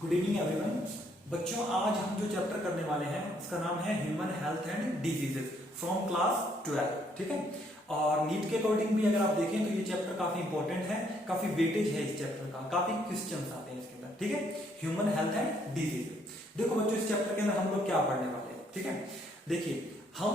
Good evening everyone. बच्चों, आज हम जो चैप्टर करने वाले हैं उसका नाम है human health and diseases from class 12। ठीक है, और नीट के अकॉर्डिंग भी अगर आप देखें तो ये चैप्टर काफी इंपॉर्टेंट है, काफी वेटेज है इस चैप्टर का, काफी क्वेश्चंस आते हैं इसके अंदर। ठीक है, ह्यूमन हेल्थ एंड डिजीज। देखो बच्चों, इस चैप्टर के अंदर हम लोग क्या पढ़ने वाले हैं। ठीक है, देखिए हम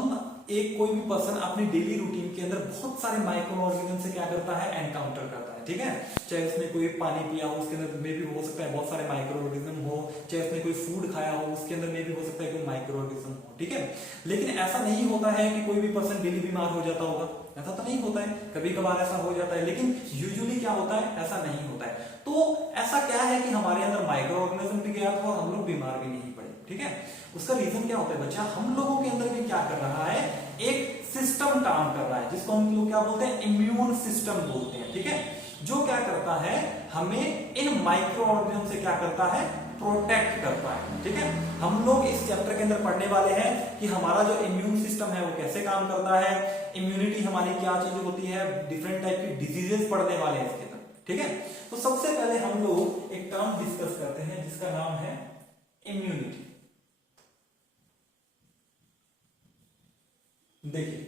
एक कोई भी पर्सन अपनी डेली रूटीन के अंदर बहुत सारे माइक्रो ऑर्गेनिज्म से क्या करता है, एनकाउंटर करता है। ठीक है, चाहे उसने कोई पानी पिया हो, उसके अंदर में भी हो सकता है बहुत सारे माइक्रो ऑर्गेनिज्म हो, चाहे उसने कोई फूड खाया हो, उसके अंदर में भी हो सकता है कोई माइक्रो ऑर्गेनिज्म हो। ठीक है, लेकिन ऐसा नहीं होता है कि कोई भी पर्सन डेली बीमार हो जाता होगा, ऐसा तो नहीं होता है, कभी कभार ऐसा हो जाता है, लेकिन यूजुअली क्या होता है, ऐसा नहीं होता है। तो ऐसा क्या है कि हमारे अंदर माइक्रो ऑर्गेनिज्म भी गया था और हम लोग बीमार भी नहीं पड़े। ठीक है, उसका रीजन क्या होता है बच्चा, हम लोगों के अंदर भी क्या कर रहा है, एक सिस्टम काम कर रहा है जिसको हम लोग क्या बोलते हैं, इम्यून सिस्टम बोलते हैं। ठीक है, जो क्या करता है, हमें इन माइक्रो ऑर्गेनिज्म से क्या करता है, प्रोटेक्ट करता है। ठीक है, हम लोग इस चैप्टर के अंदर पढ़ने वाले हैं कि हमारा जो इम्यून सिस्टम है वो कैसे काम करता है, इम्यूनिटी हमारी क्या चीज होती है, डिफरेंट टाइप की डिजीजेस पढ़ने वाले हैं इसके अंदर। ठीक है, तो सबसे पहले हम लोग एक टर्म डिस्कस करते हैं जिसका नाम है इम्यूनिटी। देखिए,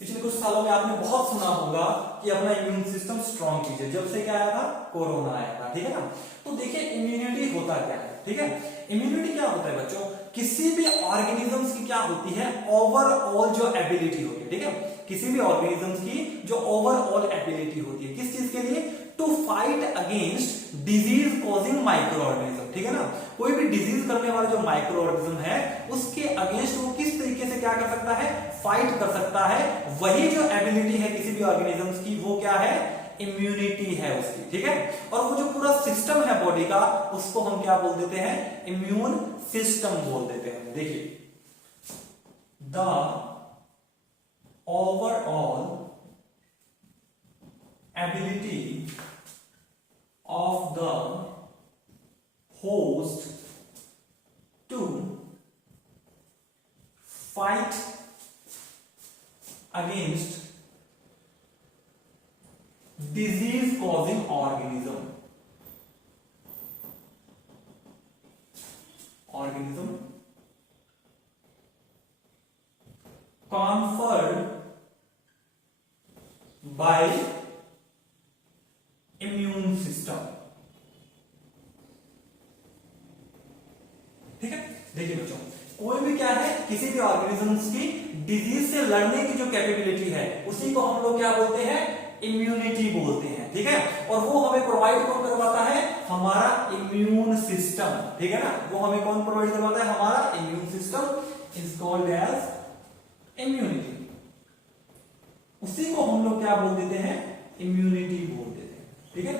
पिछले कुछ सालों में आपने बहुत सुना होगा कि अपना इम्यून सिस्टम स्ट्रॉन्ग कीजिए, जब से क्या आया था, कोरोना आया था। ठीक है ना, तो देखिए इम्यूनिटी होता क्या है। ठीक है, इम्यूनिटी क्या होता है बच्चों, किसी भी ऑर्गेनिजम्स की क्या होती है, ओवरऑल जो एबिलिटी होती है। ठीक है, किसी भी ऑर्गेनिजम्स की जो ओवरऑल एबिलिटी होती है, किस चीज के लिए, to fight against disease causing micro organism. ठीक है ना, कोई भी डिजीज करने वाला जो माइक्रो ऑर्गेनिज्म है उसके अगेंस्ट वो किस तरीके से क्या कर सकता है, फाइट कर सकता है। वही जो एबिलिटी है किसी भी ऑर्गेनिजम्स की, वो क्या है, इम्यूनिटी है उसकी। ठीक है, और वो जो पूरा सिस्टम है बॉडी का, उसको हम क्या बोल देते हैं, इम्यून सिस्टम बोल देते हैं। देखिए, the overall ability of the host to fight against disease causing organism conferred by immune system. ठीक है, देखिए बच्चों, कोई भी क्या है, किसी भी ऑर्गेनिजम्स की डिजीज से लड़ने की जो कैपेबिलिटी है उसी को हम लोग क्या बोलते हैं, इम्यूनिटी बोलते हैं। ठीक है, और वो हमें प्रोवाइड कौन करवाता है, हमारा इम्यून सिस्टम। ठीक है ना, वो हमें कौन प्रोवाइड करवाता है, हमारा immune system is called as immunity. उसी को हम लोग क्या बोल देते हैं, इम्यूनिटी बोल देते हैं। ठीक है,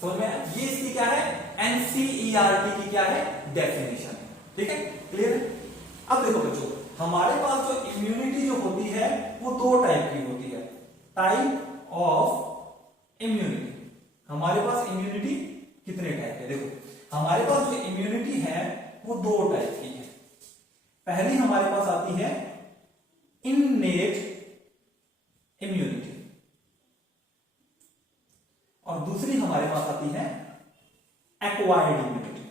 तो ये इसकी क्या है, एनसीईआरटी की क्या है, डेफिनेशन। ठीक है, क्लियर है। अब देखो बच्चों, हमारे पास जो इम्यूनिटी जो होती है वो दो टाइप की होती है, टाइप ऑफ इम्यूनिटी। हमारे पास इम्यूनिटी कितने टाइप है, देखो हमारे पास जो इम्यूनिटी है वो दो टाइप की है। पहली हमारे पास आती है इननेट इम्यूनिटी, और दूसरी हमारे पास आती है एक्वायर्ड इम्यूनिटी।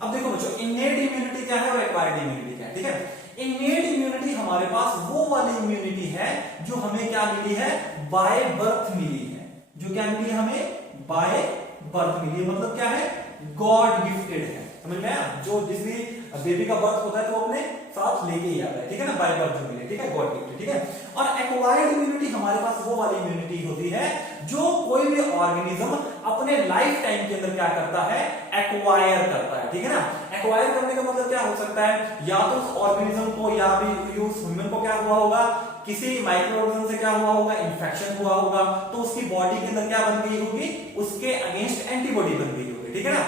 अब देखो बच्चों, इननेट इम्यूनिटी क्या है और एक्वायर्ड इम्यूनिटी क्या है। ठीक है, इननेट इम्यूनिटी हमारे पास वो वाली इम्यूनिटी है जो हमें क्या मिली है, बाय बर्थ मिली है। जो क्या मिली है, हमें बाय बर्थ मिली है, मतलब क्या है, गॉड गिफ्टेड है। समझ में आया, जो जिस भी बेबी का बर्थ होता है तो अपने साथ लेके ही आता है। ठीक है ना, बाय बर्थ जो मिले। ठीक है, गॉड गिफ्टेड। ठीक है, और एक्वायर्ड इम्यूनिटी हमारे पास वो वाली इम्यूनिटी होती है जो कोई भी ऑर्गेनिज्म अपने लाइफ टाइम के अंदर क्या करता है, एक्वायर करता है। ठीक है ना, एक्वायर करने का मतलब क्या हो सकता है, या तो उस ऑर्गेनिज्म को या भी उस ह्यूमन को क्या हुआ होगा, किसी माइक्रो ऑर्गेनिज्म से क्या हुआ होगा, इन्फेक्शन हुआ होगा, तो उसकी बॉडी के अंदर क्या बन गई होगी, उसके अगेंस्ट एंटीबॉडी बन गई होगी। ठीक है ना,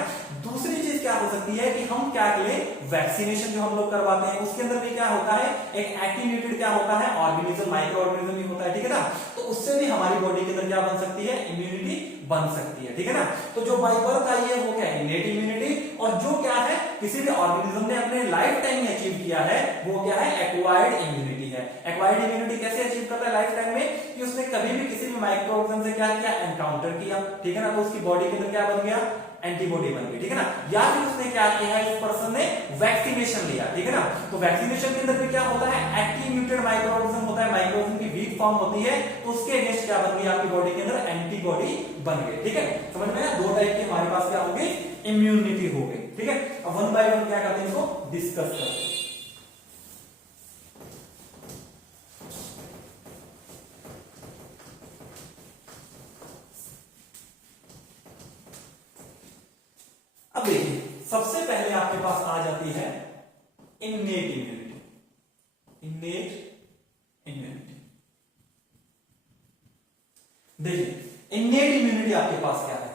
दूसरी चीज क्या हो सकती है कि हम क्या के लिए वैक्सीनेशन जो हम लोग करवाते हैं उसके अंदर भी क्या होता है, एक एक्टिवेटेड क्या होता है ऑर्गेनिज्म, माइक्रो ऑर्गेनिज्म भी होता है, ठीक है ना। तो उससे भी हमारी बॉडी के अंदर क्या बन सकती है, इम्यूनिटी बन सकती है, ठीक है ना। तो जो बाय बर्थ आई है वो क्या है, इनेट इम्यूनिटी, और जो क्या है किसी भी ऑर्गेनिज्म ने अपने लाइफ टाइम में अचीव किया है वो क्या है, एक्वायर्ड इम्यूनिटी है। एक्वायर्ड इम्यूनिटी कैसे अचीव करता है लाइफ टाइम में, कि उसने कभी भी किसी भी माइक्रो ऑर्गेनिज्म से क्या किया, एनकाउंटर किया, ठीक है ना, तो उसकी बॉडी के अंदर क्या बन गया, एंटीबॉडी बन गई, ठीक है ना। या फिर उसने क्या किया है, इस पर्सन ने वैक्सीनेशन लिया, ठीक है ना। तो वैक्सीनेशन के अंदर भी क्या होता है, एक्टिवेटेड माइक्रो ऑर्गेनिज्म होता है, माइक्रो ऑर्गेनिज्म की वीक फॉर्म होती है, तो उसके अगेंस्ट क्या बन गई आपकी बॉडी के अंदर, एंटीबॉडी बन गई, ठीक है। समझ में आया, दो टाइप की हमारे पास क्या हो गई, इम्यूनिटी हो गई, ठीक है। अब वन बाय वन क्या करते हैं, इसको डिस्कस करते हैं। अब देखिए सबसे पहले आपके पास आ जाती है इन्नेट इम्यूनिटी। इन्नेट इम्यूनिटी, देखिए इन्नेट इम्यूनिटी आपके पास क्या है,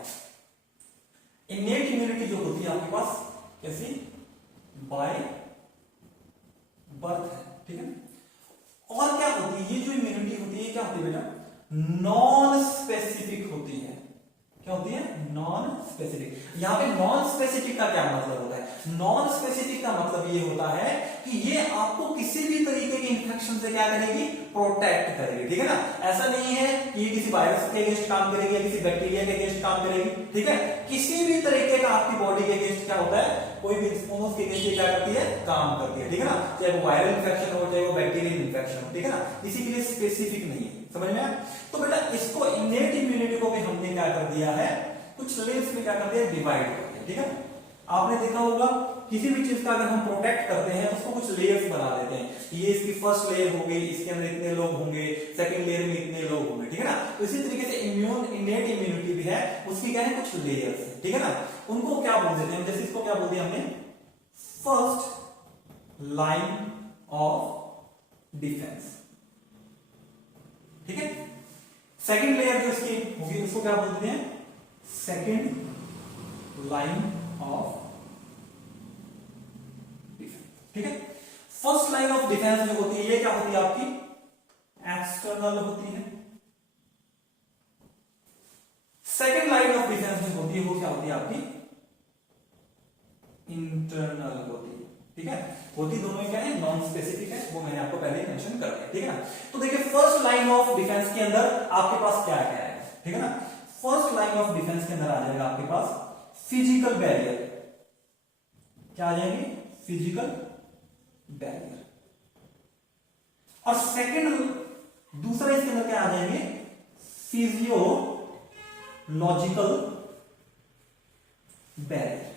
इन्नेट इम्यूनिटी जो होती है आपके पास कैसी, बाय बर्थ है, ठीक है। और क्या होती है, ये जो इम्यूनिटी होती है क्या होती है बेटा, नॉन स्पेसिफिक होती है। क्या होती है, नॉन स्पेसिफिक। यहां पे नॉन स्पेसिफिक का क्या मतलब होता है, नॉन स्पेसिफिक का मतलब ये होता है कि ये आपको किसी भी तरीके के इंफेक्शन से क्या करेगी, प्रोटेक्ट करेगी, ठीक है ना। ऐसा नहीं है कि ये किसी वायरस के अगेंस्ट काम करेगी या किसी बैक्टीरिया के अगेंस्ट काम करेगी, ठीक है। किसी भी तरीके का आपकी बॉडी के अगेंस्ट क्या होता है, कोई भी रिस्पॉन्स के अगेंस्ट क्या करती है, काम करती है, ठीक है ना। चाहे वो वायरल इंफेक्शन हो चाहे वो बैक्टीरियल इंफेक्शन हो, ठीक है ना, किसी के लिए स्पेसिफिक नहीं है, समझ में आया। तो बेटा इसको इन्नेट इम्यूनिटी को भी हमने क्या कर दिया है, कुछ लेयर्स में क्या कर दिया, डिवाइड कर दिया, ठीक है। आपने देखा होगा किसी भी चीज का अगर हम प्रोटेक्ट करते हैं तो उसको कुछ लेयर्स बना देते हैं, ये इसकी फर्स्ट लेयर हो गई, इसके अंदर इतने लोग होंगे, सेकंड लेयर में इतने लोग होंगे, ठीक है ना। तो इसी तरीके से इन्नेट इम्यूनिटी भी है, उसकी क्या है, कुछ लेयर्स है, ठीक है ना। उनको क्या बोल देते हैं, जैसे इसको क्या बोल दिया हमने, फर्स्ट लाइन ऑफ डिफेंस, ठीक है। सेकंड लेयर जो इसकी होगी उसको क्या बोलते हैं, सेकंड लाइन ऑफ डिफेंस, ठीक है। फर्स्ट लाइन ऑफ डिफेंस जो होती है ये क्या होती है आपकी, एक्सटर्नल होती है। सेकंड लाइन ऑफ डिफेंस जो होती है वो क्या होती है आपकी, इंटरनल होती है, ठीक है। होती दोनों में क्या है, नॉन स्पेसिफिक है, वो मैंने आपको पहले मेंशन कर दिया, ठीक है ना। तो देखिए फर्स्ट लाइन ऑफ डिफेंस के अंदर आपके पास क्या क्या है, ठीक है ना। फर्स्ट लाइन ऑफ डिफेंस के अंदर आ जाएगा आपके पास फिजिकल बैरियर, क्या आ जाएंगे, फिजिकल बैरियर। और सेकंड दूसरा इसके अंदर क्या आ जाएंगे, फिजियोलॉजिकल बैरियर।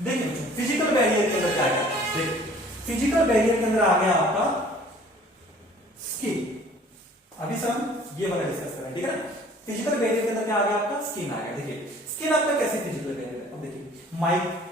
देखिए फिजिकल बैरियर के अंदर क्या है, फिजिकल बैरियर के अंदर आ गया आपका स्किन। अभी सर हम ये वाला डिस्कस करें, ठीक है ना। फिजिकल बैरियर के अंदर क्या आ गया आपका, स्किन आ गया। देखिए स्किन आपका कैसे फिजिकल बैरियर है, अब देखिए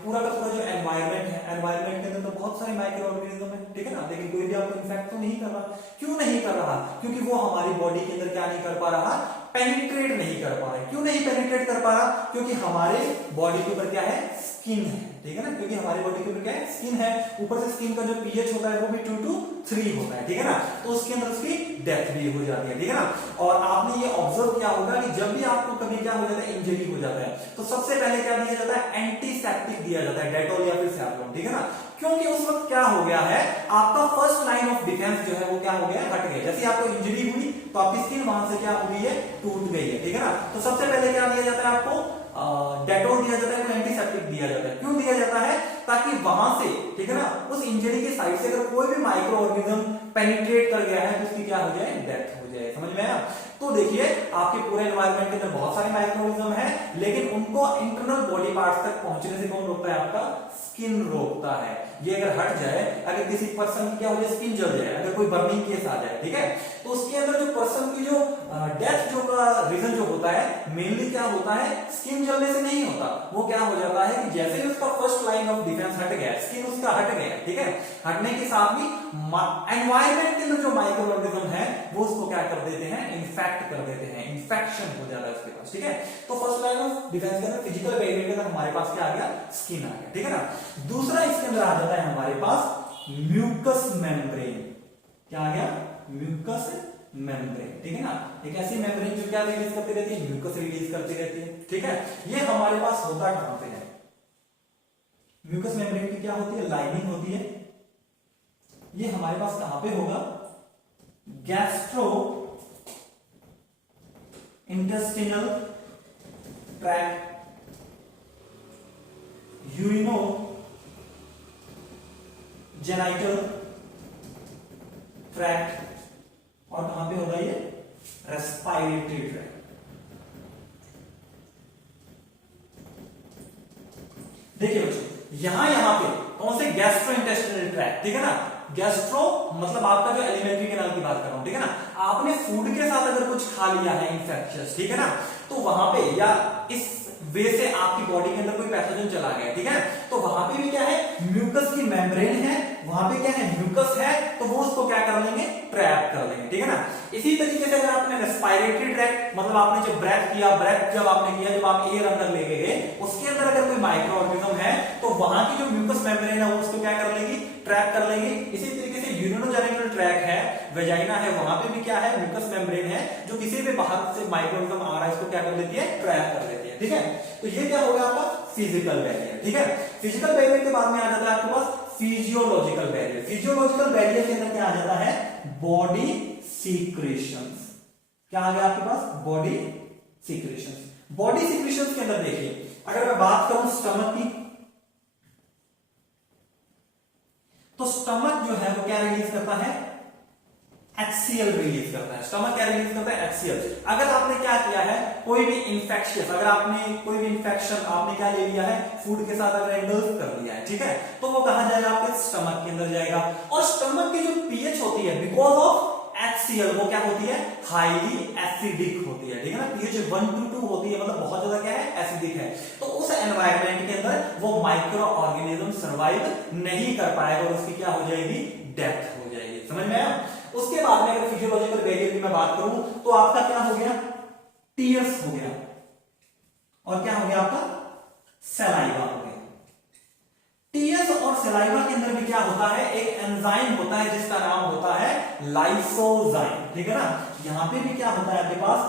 पूरा का पूरा जो एनवायरनमेंट है, एनवायरनमेंट के अंदर तो बहुत सारे माइक्रो ऑर्गेनिज्म है, ठीक है ना। लेकिन कोई भी आपको इन्फेक्ट तो नहीं कर रहा, क्यों नहीं कर रहा, क्योंकि वो हमारी बॉडी के अंदर क्या नहीं कर पा रहा, पेनिट्रेट नहीं कर पा रहा है। क्यों नहीं पेनिट्रेट कर पा रहा, क्योंकि हमारे बॉडी के ऊपर क्या है, स्किन है, ठीक है ना। क्योंकि हमारी बॉडी के ऊपर क्या है, स्किन है, ऊपर से स्किन का जो पीएच होता है वो भी 2 to 3 होता है, ठीक है ना। तो उसके अंदर उसकी डेथ भी हो जाती है, ठीक है ना। और आपने ये ऑब्जर्व किया होगा कि जब भी आपको कभी क्या हो जाता है, इंजरी हो जाता है, तो सबसे पहले क्या दिया जाता है, एंटीसेप्टिक दिया जाता है, डेटॉल या फिर सैफ्रॉन, ठीक है ना। क्योंकि उस वक्त क्या हो गया है, आपका फर्स्ट लाइन ऑफ डिफेंस जो है वो क्या हो गया, हट गया। जैसे आपको इंजरी हुई तो आपकी स्किन वहां से क्या हो गई है, टूट गई है, ठीक है ना। तो सबसे पहले क्या दिया जाता है आपको, डेटॉल दिया जाता है, एंटीसेप्टिक दिया जाता है। क्यों दिया जाता है, ताकि वहां से, ठीक है ना, उस इंजरी के साइड से अगर कोई भी माइक्रो ऑर्गेनिज्म पेनिट्रेट कर गया है तो उसकी क्या हो जाए, डेथ हो जाए। समझ में आया। तो देखिए आपके पूरे एनवायरनमेंट के अंदर बहुत सारे माइक्रो ऑर्गेनिज्म है, लेकिन उनको इंटरनल बॉडी पार्ट्स तक पहुंचने से कौन रोकता है, आपका स्किन रोकता है। ये अगर हट जाए, अगर किसी पर्सन की क्या हो जाए, स्किन जल जाए, अगर कोई बर्निंग केस आ जाए, ठीक है, तो उसके अंदर जो पर्सन की जो डेथ जो का रीजन जो होता है, मेनली क्या होता है, स्किन जलने से नहीं होता। वो क्या हो जाता है कि जैसे ही उसका फर्स्ट लाइन ऑफ डिफेंस हट गया, गया, स्किन उसका हट गया, ठीक है। हटने के साथ ही एनवायरमेंट के अंदर जो माइक्रो ऑर्गेनिज्म है वो उसको क्या कर देते हैं, इन्फेक्ट कर देते हैं, इन्फेक्शन हो जाता है उसके पास, ठीक है। तो फर्स्ट लाइन ऑफ डिफेंस के अंदर फिजिकल बैरियर के अंदर हमारे पास क्या आ गया, स्किन आ गया, ठीक है ना। दूसरा इसके अंदर आ जाता है हमारे पास म्यूकस मेम्ब्रेन। क्या आ गया, म्यूकस मेम्ब्रेन, ठीक है ना। एक ऐसी मेम्ब्रेन जो क्या रिलीज करती रहती है, म्यूकस रिलीज करती रहती है, ठीक है। ये हमारे पास होता कहां पे है, म्यूकस मेम्ब्रेन की क्या होती है, लाइनिंग होती है। ये हमारे पास कहां पे होगा, gastrointestinal tract, urinogenital tract, और कहां पे होगा ये, रेस्पिरेटरी ट्रैक्ट। देखिए बच्चों, यहां पे कौन से, गैस्ट्रोइंटेस्टिनल ट्रैक्ट, ठीक है ना। गैस्ट्रो मतलब आपका जो एलिमेंट्री कैनाल की बात कर रहा हूं, ठीक है ना। आपने फूड के साथ अगर कुछ खा लिया है इन्फेक्शियस, ठीक है ना, तो वहां पे या इस वे से आपकी बॉडी के अंदर कोई पैथोजन चला गया, ठीक है, तो वहां पे भी क्या है, म्यूकस की मेम्ब्रेन है, वहां पे क्या है, म्यूकस है, तो वो उसको क्या कर लेंगे, ट्रैप कर लेंगे, ठीक है ना। इसी तरीके से अगर आपने रेस्पिरेटरी ट्रैक्ट मतलब आपने जब ब्रेथ किया, ब्रेथ जब आपने किया, जब आप एयर अंदर लेके गए, उसके अंदर अगर कोई माइक्रो ऑर्गेनिज्म है तो वहां की जो म्यूकस मेम्ब्रेन है वो उसको क्या कर लेगी, ट्रैप कर लेंगे। इसी तरीके से यूरिनोजेनिटल ट्रैक्ट है, वेजाइना है, वहां पे भी क्या है, म्यूकस मेम्ब्रेन है, जो किसी भी बाहर से माइक्रो ऑर्गेनिज्म आ रहा है इसको क्या कर देती है, ट्रैप कर देती है, ठीक है। तो ये क्या होगा आपका फिजिकल बैरियर, ठीक है। फिजिकल बैरियर के बाद में आ जाता है आपके पास फिजियोलॉजिकल बैरियर। फिजियोलॉजिकल बैरियर के अंदर क्या आ जाता है, बॉडी सीक्रेशंस। क्या आ गया आपके पास, बॉडी सीक्रेशंस। बॉडी सीक्रेशंस के अंदर देखिए, अगर मैं बात करूं स्टमक की, तो स्टमक जो है वो क्या रिलीज करता है, HCl रिलीज करता है। स्टमक क्या रिलीज करता है, HCl। अगर आपने क्या किया है, कोई भी इंफेक्शियस, अगर आपने कोई भी इंफेक्शन आपने क्या ले लिया है, फूड के साथ अगर इंडल्ज कर लिया है, ठीक है, तो वो कहां जाएगा, आपके स्टमक के अंदर जाएगा। और स्टमक की जो पीएच होती है, बिकॉज ऑफ HCl, वो क्या होती है, हाईली एसिडिक होती है, ठीक है ना। पीएच 1 to 2 होती है, मतलब बहुत ज्यादा क्या है, एसिडिक है। तो उस एनवायरनमेंट के अंदर वो माइक्रो ऑर्गेनिज्म सर्वाइव नहीं कर पाएगा और उसकी क्या हो जाएगी, डेथ हो जाएगी, समझ में आया। उसके बाद में अगर फिजियोलॉजिकल बैरियर की मैं बात करूं तो आपका क्या हो गया, टीयर्स हो गया, और क्या हो गया आपका, सलाइवा हो गया। टीयर्स और सलाइवा के अंदर भी क्या होता है, एक एंजाइम होता है जिसका नाम होता है लाइसोजाइम, ठीक है ना। यहां पे भी क्या होता है आपके पास,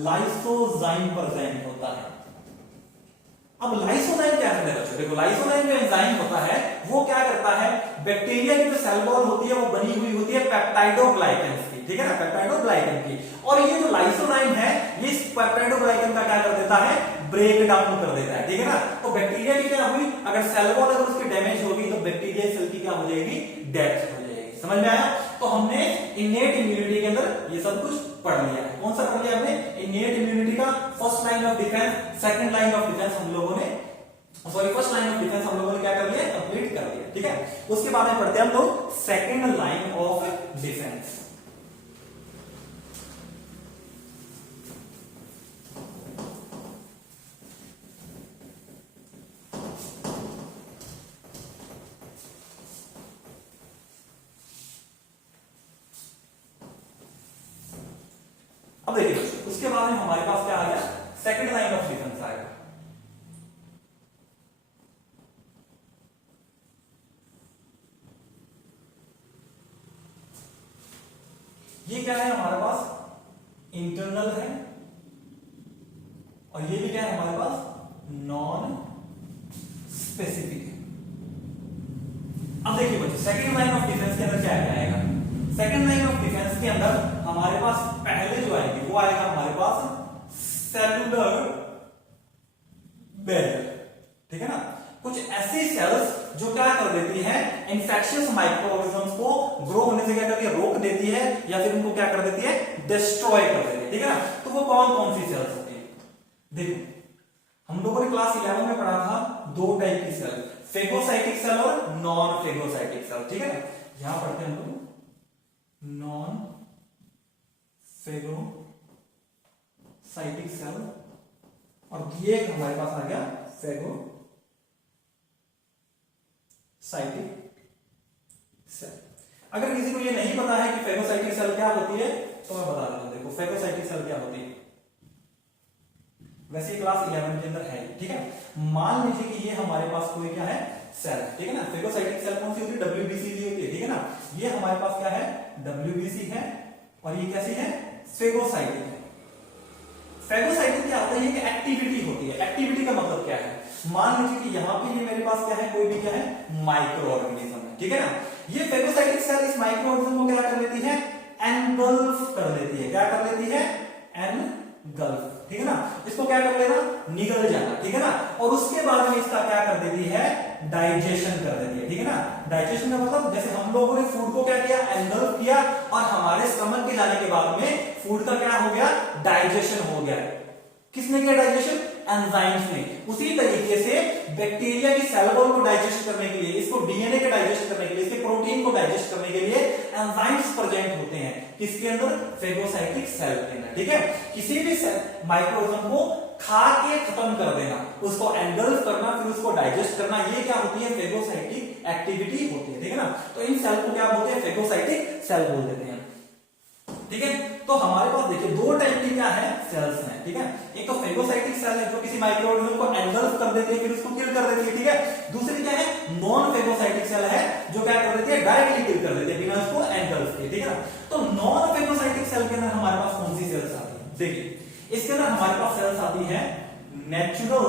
लाइसोजाइम प्रेजेंट होता है। अब लाइसोजाइम क्या करता है बच्चों, देखो लाइसोजाइम जो एंजाइम होता है वो क्या करता है, बैक्टीरिया की जो सेल वॉल होती है वो बनी हुई होती है पेप्टाइडोग्लाइकेंस की, ठीक है ना, पेप्टाइडोग्लाइकन की। और ये जो लाइसोजाइम है ये इस पेप्टाइडोग्लाइकन का क्या कर देता है, ब्रेक डाउन कर देता है, ठीक है ना। तो बैक्टीरिया की क्या हुई, अगर सेल वॉल अगर उसकी डैमेज होगी तो बैक्टीरिया सेल की क्या हो जाएगी, डेथ हो जाएगी, समझ में आया। तो हमने इनेट इम्यूनिटी के अंदर ये सब कुछ पढ़ लिया है। कौन सा पढ़ लिया हमने, इनेट इम्यूनिटी का first line of defence, second line of defence हम लोगों ने, sorry first line of defence हम लोगों ने क्या कर लिया, कंप्लीट कर लिया, ठीक है। उसके बाद में पढ़ते हैं हम लोग सेकंड लाइन ऑफ डिफेंस। अब देखिए उसके बाद में हमारे पास क्या आ गया, सेकंड लाइन ऑफ डिफेंस आएगा। ये क्या है हमारे पास, इंटरनल है, और ये भी क्या है हमारे पास, नॉन स्पेसिफिक है। अब देखिए बच्चों सेकंड लाइन ऑफ डिफेंस के अंदर क्या आएगा, सेकंड लाइन ऑफ डिफेंस के अंदर हमारे पास पहले जो आएगी वो आएगा हमारे पास सेलुलर बैरियर, ठीक है ना। कुछ ऐसी सेल्स जो क्या कर देती है, इन्फेक्शियस माइक्रो ऑर्गेनिजम्स को ग्रो होने से क्या करती है, रोक देती है, या फिर उनको क्या कर देती है, डिस्ट्रॉय कर देती है, ठीक है ना। तो वो कौन कौन सी सेल्स होती है, देखो हम लोगों ने क्लास 11 में पढ़ा था दो टाइप की सेल, फेगोसाइटिक सेल और नॉन फेगोसाइटिक सेल, ठीक है ना। यहां पढ़ते हैं हम लोग नॉन फेगोसाइटिक सेल, और ये हमारे पास आ गया फेगोसाइटिक सेल। अगर किसी को ये नहीं पता है कि फेगोसाइटिक सेल क्या होती है तो मैं बता देता हूं। देखो फेगोसाइटिक सेल क्या होती है, वैसे क्लास 11 के अंदर है, ठीक है। मान लीजिए कि ये हमारे पास कोई क्या है, सेल है, ठीक है ना। फेगोसाइटिक सेल कौन सी होती है, WBC की होती है, ठीक है ना। ये हमारे पास क्या है, WBC है, और ये कैसी है, फेगोसाइटिक है। फेगोसाइटिक क्या होता है, ये एक्टिविटी होती है। एक्टिविटी का मतलब क्या है, मान लीजिए कि यहां पे ये मेरे पास क्या है, कोई भी क्या है, माइक्रो ऑर्गेनिज्म है, ठीक है ना। ये फेगोसाइटिक सेल इस माइक्रो ऑर्गेनिज्म को क्या कर लेती है, एनगल्फ कर लेती है। क्या कर लेती है, एनगल्फ, ठीक है ना। इसको क्या कर लेना, निगल जाना, ठीक है ना। और उसके बाद में इसका क्या कर देती है, डाइजेशन कर देती है, ठीक है ना। डाइजेशन का मतलब जैसे हम लोगों ने फूड को क्या किया, एनगल्फ किया, और हमारे स्टमक के जाने के बाद में फूड का क्या हो गया, डाइजेशन हो गया। किसने किया डाइजेशन, एंजाइम्स ने। उसी तरीके से बैक्टीरिया की सेल वॉल को डाइजेस्ट करने के लिए, इसको डीएनए के डाइजेस्ट करने के लिए, इसके प्रोटीन को डाइजेस्ट करने के लिए एंजाइम्स प्रेजेंट होते हैं किसके अंदर, फेगोसाइटिक सेल के अंदर, ठीक है। किसी भी माइक्रोऑर्गेनिज्म को खा के खत्म कर देना, उसको एंगल्फ करना, फिर उसको डाइजेस्ट करना, ये क्या होती है, फेगोसाइटिक एक्टिविटी होती है, ठीक है ना। तो इन सेल को क्या बोलते हैं, फेगोसाइटिक सेल बोल देते हैं, ठीक है। तो हमारे पास देखिए दो टाइप की क्या है, सेल्स हैं, ठीक है। एक तो फेगोसाइटिक सेल है जो किसी माइक्रोऑर्गेनिज्म को एंगल्फ कर देती है, फिर उसको किल कर देती है, ठीक है। दूसरी क्या है, नॉन फेगोसाइटिक सेल है जो क्या कर देती है, डायरेक्टली किल कर देती है बिना उसको एंगल्फ के, ठीक है ना। तो नॉन फेगोसाइटिक सेल के अंदर हमारे पास कौन सी सेल्स आती है, देखिए इसके अंदर हमारे पास सेल्स आती है नेचुरल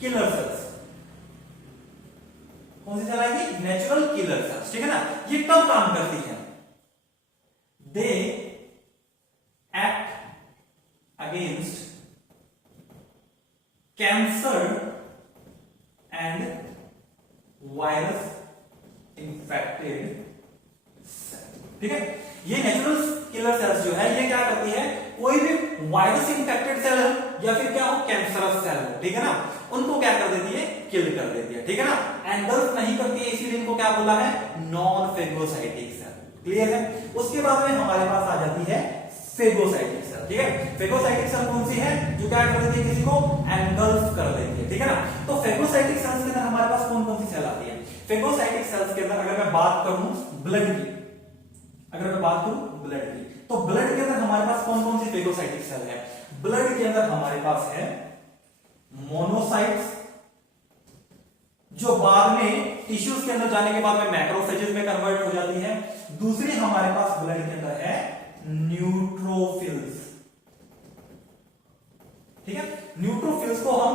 किलर सेल्स। कौन सी सेल आएगी, नेचुरल किलर सेल्स, ठीक है ना। ये कब काम करती है, they act against cancer and virus infected cell, ठीक है। ये नेचुरल किलर सेल्स जो है ये क्या करती है, कोई भी वायरस इंफेक्टेड सेल या फिर क्या हो, कैंसरस सेल हो, ठीक है ना, उनको क्या कर देती है, किल कर देती है, ठीक है ना। एंगल्फ नहीं करती है, इसीलिए इनको क्या बोला है, नॉन फेगोसाइटिक सेल, क्लियर है। उसके बाद में हमारे पास आ जाती है फेगोसाइटिक सेल, ठीक है। फेगोसाइटिक सेल कौन सी है, जो क्या कर देती है, किसी को एंगल्फ कर देती है, ठीक है ना। तो फेगोसाइटिक सेल्स के अंदर हमारे पास कौन कौन सी सेल आती है, फेगोसाइटिक सेल्स के अंदर अगर मैं बात करूं ब्लड की, अगर मैं बात करूं ब्लड की, तो ब्लड के अंदर हमारे पास कौन कौन सी फेगोसाइटिक सेल है, ब्लड के अंदर हमारे पास है मोनोसाइट्स, जो बाद में टिश्यूज के अंदर जाने के बाद में मैक्रोफेजेस में कन्वर्ट हो जाती है। दूसरी हमारे पास ब्लड के अंदर है न्यूट्रोफिल्स, ठीक है। न्यूट्रोफिल्स को हम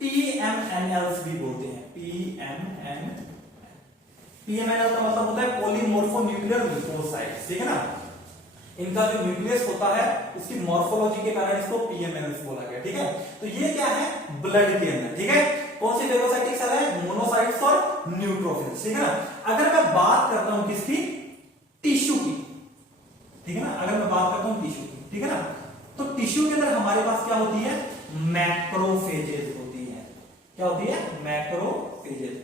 पीएमएनएल्स भी बोलते हैं, पीएमएनएल का मतलब होता है पॉलीमॉर्फोन्यूक्लियर लिपोसाइट्स, ठीक है ना। इनका जो न्यूक्लियस होता है उसकी मॉर्फोलॉजी के कारण इसको पीएमएनएल्स बोला गया, ठीक है। तो ये क्या है, ब्लड के अंदर, ठीक है। कौन सी फेगोसाइटिक सेल है, मोनोसाइट्स और न्यूट्रोफिल्स, ठीक है ना। अगर मैं बात करता हूं किसकी, टिश्यू की, ठीक है ना, अगर मैं बात करता हूं टिश्यू की, ठीक है ना, तो टिश्यू के अंदर हमारे पास क्या होती है, मैक्रोफेजेस होती है। क्या होती है, मैक्रोफेजेस।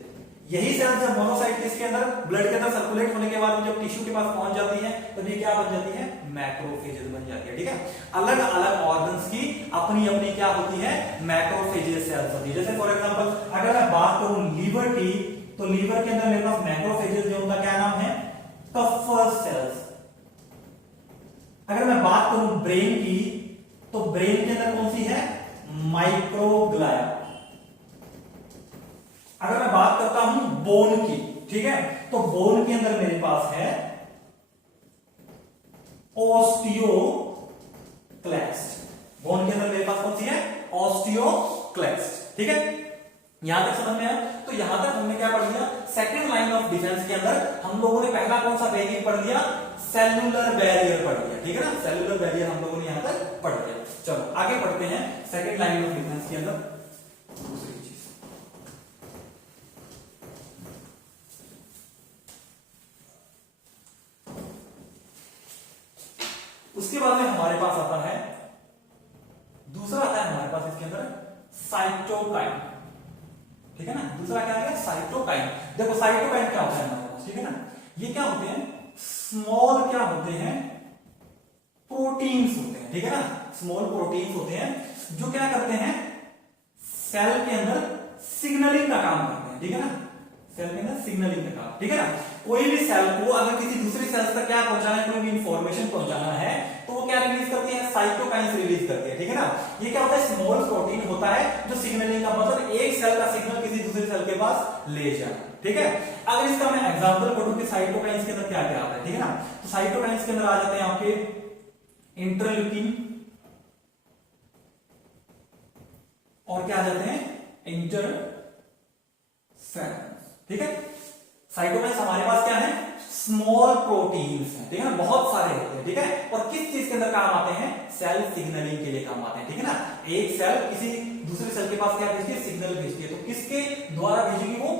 यही सेल्स जब मोनोसाइट इसके अंदर ब्लड के अंदर सर्कुलेट होने के बाद जब टिश्यू के पास पहुंच जाती है तब ये क्या बन जाती है, मैक्रोफेजेस बन जाती है, ठीक है। अलग अलग ऑर्गन्स की अपनी अपनी क्या होती है, मैक्रोफेजेस सेल्स होती है। जैसे फॉर एग्जांपल अगर मैं बात करूं लीवर की, तो लीवर के अंदर मेरे पास मैक्रोफेजेस जो उनका क्या नाम है, कफर सेल्स। अगर मैं बात करूं ब्रेन की, तो ब्रेन के अंदर कौन सी है, माइक्रोग्लाया। अगर मैं बात करता हूं बोन की, ठीक है, तो बोन के अंदर मेरे पास है ऑस्टियोक्लेस्ट। बोन के अंदर मेरे पास कौन सी है, ऑस्टियोक्लेस्ट, ठीक है। यहां तक समझ में आया। तो यहां तक हमने क्या पढ़ लिया, सेकंड लाइन ऑफ डिफेंस के अंदर हम लोगों ने पहला कौन सा बैरियर पढ़ लिया, सेलुलर बैरियर पढ़ लिया, ठीक है ना। सेलुलर बैरियर हम लोगों ने यहां तक पढ़ लिया। चलो आगे पढ़ते हैं सेकंड लाइन ऑफ डिफेंस के अंदर दूसरी चीज। उसके बाद में हमारे पास आता है दूसरा, आता है हमारे पास इसके अंदर साइटोकाइन, ठीक है ना। दूसरा क्या है, साइटोकाइन। देखो साइटोकाइन क्या होता है हमारे पास, ठीक है ना। ये क्या होते हैं, स्मॉल क्या होते हैं, प्रोटीन्स होते हैं, ठीक है ना। स्मॉल प्रोटीन्स होते हैं जो क्या करते हैं, सेल के अंदर सिग्नलिंग का काम करते हैं, ठीक है ना। सेल के अंदर सिग्नलिंग का काम, ठीक है ना। कोई भी सेल को अगर किसी दूसरी सेल तक क्या पहुंचाना है, कोई भी इंफॉर्मेशन पहुंचाना है, तो वो क्या रिलीज करती है, साइटोकाइन्स रिलीज करती है, ठीक है ना। ये क्या होता है, स्मॉल प्रोटीन होता है जो सिग्नलिंग का मतलब एक सेल का सिग्नल किसी दूसरे सेल के पास ले जाना, ठीक है। अगर इसका मैं एग्जांपल पढ़ूं कि साइटोकाइन्स के अंदर क्या क्या आता है, ठीक है ना। तो साइटोकाइन्स के अंदर आ जाते हैं आपके इंटरल्यूकिन और क्या आ जाते हैं, इंटरफेरॉन, ठीक है। साइटोकाइन्स हमारे पास क्या है, स्मॉल प्रोटीन्स हैं, ठीक है ना, बहुत सारे होते हैं, ठीक है। और किस चीज के अंदर काम आते हैं, सेल सिग्नलिंग के लिए काम आते हैं, ठीक है ना। एक सेल किसी दूसरे सेल के पास क्या भेजती है, सिग्नल भेजती है, तो किसके द्वारा भेजेगी वो,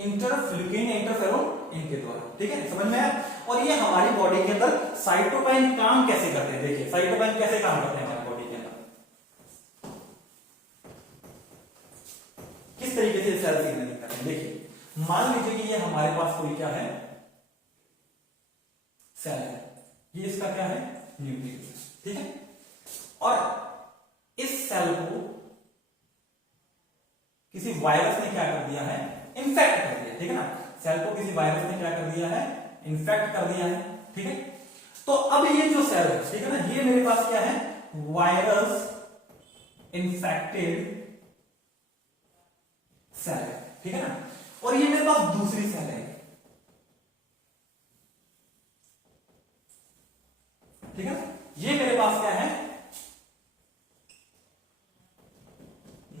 इंटरफ्यूकिन इंटरफेरॉन इनके द्वारा, ठीक है, समझ में आया। और ये हमारी बॉडी के अंदर साइटोकाइन काम कैसे करते हैं, देखिए साइटोकाइन कैसे काम करते हैं हमारी बॉडी के अंदर, किस तरीके से सेल सिग्नलिंग करते हैं। देखिए मान लीजिए कि ये हमारे पास कोई क्या है, सेल है, ये इसका क्या है, न्यूक्लियस, ठीक है। और इस सेल को किसी वायरस ने क्या कर दिया है, इन्फेक्ट कर दिया, ठीक है ना। सेल को किसी वायरस ने क्या कर दिया है, इन्फेक्ट कर दिया है, ठीक है। तो अब ये जो सेल है, ठीक है ना, ये मेरे पास क्या है, वायरस इन्फेक्टेड सेल है, ठीक है ना। और ये मेरे पास दूसरी सेल है, ठीक है। ये मेरे पास क्या है,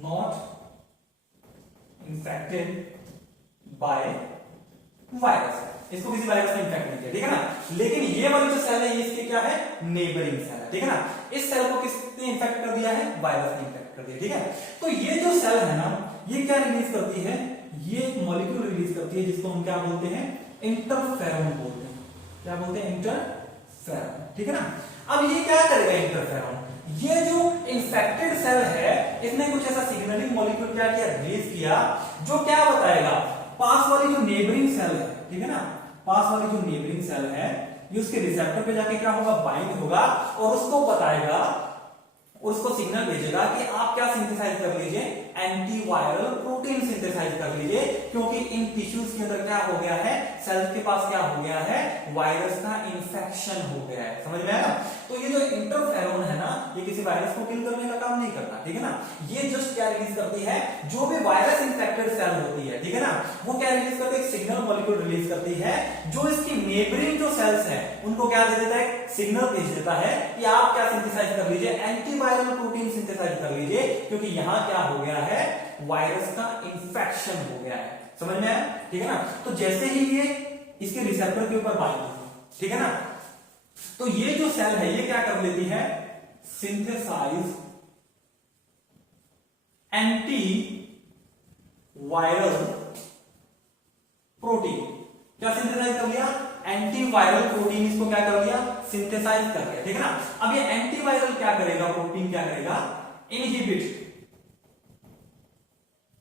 नॉट इन्फेक्टेड बाय वायरस, इसको किसी वायरस ने इन्फेक्ट नहीं किया, ठीक है ना। लेकिन ये वाली जो सेल है ये इसके क्या है, नेबरिंग सेल है, ठीक है ना। इस सेल को किसने इन्फेक्ट कर दिया है, वायरस ने इन्फेक्ट कर दिया, ठीक है। तो ये जो सेल है ना, ये क्या रिलीज करती है, ये एक मॉलिक्यूल रिलीज करती है जिसको हम क्या बोलते हैं, इंटरफेरॉन बोलते हैं, क्या बोलते हैं, इंटरफेरॉन, ठीक है ना। अब ये क्या करेगा इंटरफेरॉन, ये जो इन्फेक्टेड सेल है इसने कुछ ऐसा सिग्नलिंग मॉलिक्यूल क्या किया, रिलीज किया, जो क्या बताएगा, पास वाली जो नेबरिंग सेल है, ठीक है ना, पास वाली जो नेबरिंग सेल है ये उसके रिसेप्टर पे जाके क्या होगा, बाइंड होगा और उसको बताएगा, उसको सिग्नल भेजेगा कि आप क्या सिंथेसाइज कर लीजिए, एंटीवायरल प्रोटीन सिंथेसाइज कर लीजिए, क्योंकि इन टिश्यूज के अंदर क्या हो गया है, सेल्स के पास क्या हो गया है, वायरस का इन्फेक्शन हो गया है, समझ में आया ना। तो ये जो इंटरफेरॉन है ना, ये किसी वायरस को किल करने का काम नहीं करता, ठीक है ना। ये जस्ट क्या रिलीज करती है, जो भी वायरस इन्फेक्टेड सेल होती है, ठीक है ना, वो क्या रिलीज करती है, एक सिग्नल मॉलिक्यूल रिलीज करती है, जो इसकी नेबरिंग जो सेल्स है उनको क्या दे देता है, सिग्नल भेज देता है कि आप क्या सिंथेसाइज कर लीजिए, एंटीवायरल प्रोटीन सिंथेसाइज कर लीजिए, क्योंकि यहां क्या हो गया है, वायरस का इंफेक्शन हो गया है, समझ में आया, ठीक है ना। तो जैसे ही ये इसके रिसेप्टर के ऊपर बाइंड होगी, ठीक है ना, तो ये जो सेल है ये क्या कर लेती है, सिंथेसाइज एंटी वायरल प्रोटीन, क्या सिंथेसाइज कर लिया, एंटीवायरल प्रोटीन, इसको क्या कर लिया, सिंथेसाइज कर लिया, ठीक है ना। अब ये एंटीवायरल क्या करेगा, प्रोटीन क्या करेगा, inhibit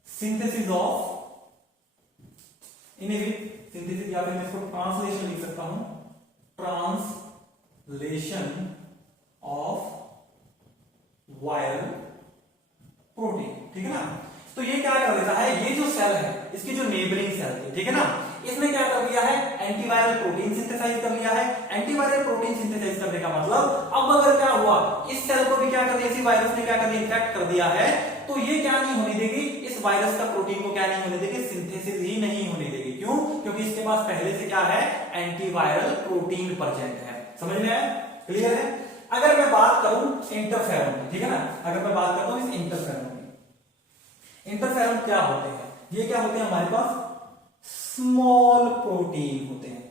synthesis of, inhibit synthesis, या फिर मैं इसको ट्रांसलेशन लिख सकता हूं, ट्रांसलेशन ऑफ वायरल प्रोटीन, ठीक है ना। तो ये क्या कर देता है, ये जो सेल है इसकी जो नेबरिंग सेल थी, ठीक है ना, इसने क्या कर दिया है, एंटीवायरल प्रोटीन सिंथेसाइज कर लिया है। एंटीवायरल प्रोटीन सिंथेसाइज करने का मतलब, अब अगर क्या हुआ, इस सेल को भी क्या कर दिया, इसी वायरस ने क्या कर दिया, इन्फेक्ट कर दिया है, तो ये क्या नहीं होने देगी, इस वायरस का प्रोटीन को क्या नहीं होने देगी, सिंथेसिस ही नहीं होने देगी। क्यों? क्योंकि इसके पास पहले से क्या है, एंटीवायरल प्रोटीन प्रेजेंट है। समझ में आया? क्लियर है? अगर मैं बात करूं इंटरफेरॉन की, ठीक है ना, अगर मैं बात करता हूं इस इंटरफेरॉन की, इंटरफेरॉन क्या होते हैं, ये क्या होते हैं, हमारे पास स्मॉल प्रोटीन होते हैं,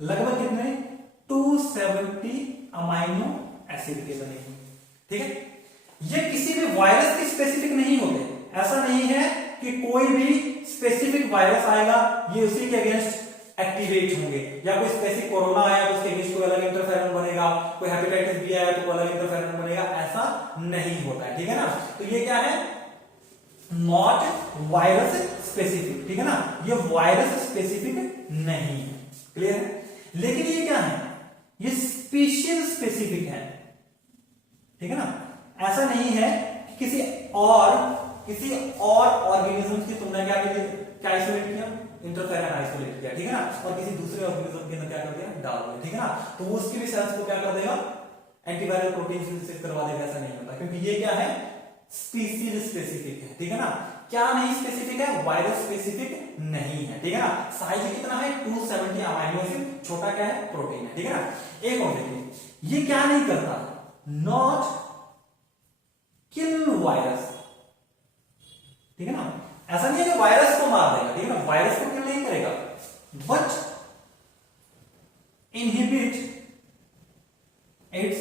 लगभग कितने, 270 अमाइनो एसिड के बने हैं, ठीक है। ये किसी भी वायरस के स्पेसिफिक नहीं होते, ऐसा नहीं है कि कोई भी स्पेसिफिक वायरस आएगा ये उसी के अगेंस्ट एक्टिवेट होंगे, या कोई स्पेसिफिक कोरोना आया तो उसके अगेंस्ट कोई अलग इंटरफेरॉन बनेगा, कोई हेपेटाइटिस बी आया तो अलग इंटरफेरॉन बनेगा, ऐसा नहीं होता है, ठीक है ना। तो ये क्या है, नॉट वायरस स्पेसिफिक, ठीक है ना, ये वायरस स्पेसिफिक नहीं है, क्लियर है। लेकिन ये क्या है, ये स्पीशीज स्पेसिफिक है, ठीक है ना। ऐसा नहीं है कि किसी और ऑर्गेनिज्म की तुमने क्या आइसोलेट किया, इंटरफेरन आइसोलेट किया, ठीक है ना, और किसी दूसरे ऑर्गेनिज्म के अंदर क्या कर दिया, डाल दिया, ठीक है ना, तो वो उसकी भी सेल्स को क्या कर देगा, एंटीवायरल प्रोटीन सिंथेसिस करवा देगा। ऐसा नहीं होता क्योंकि ये क्या है, स्पीसीज स्पेसिफिक है, ठीक है ना, क्या नहीं स्पेसिफिक है, वायरस स्पेसिफिक नहीं है, ठीक है ना। साइज कितना है 270 अमाइनो एसिड, छोटा क्या है, प्रोटीन है, ठीक है ना। एक और देखिए, ये क्या नहीं करता, नॉट किल वायरस, ठीक है ना, ऐसा नहीं है कि वायरस को मार देगा, ठीक है ना, वायरस को किल नहीं करेगा, बट इनहिबिट इट्स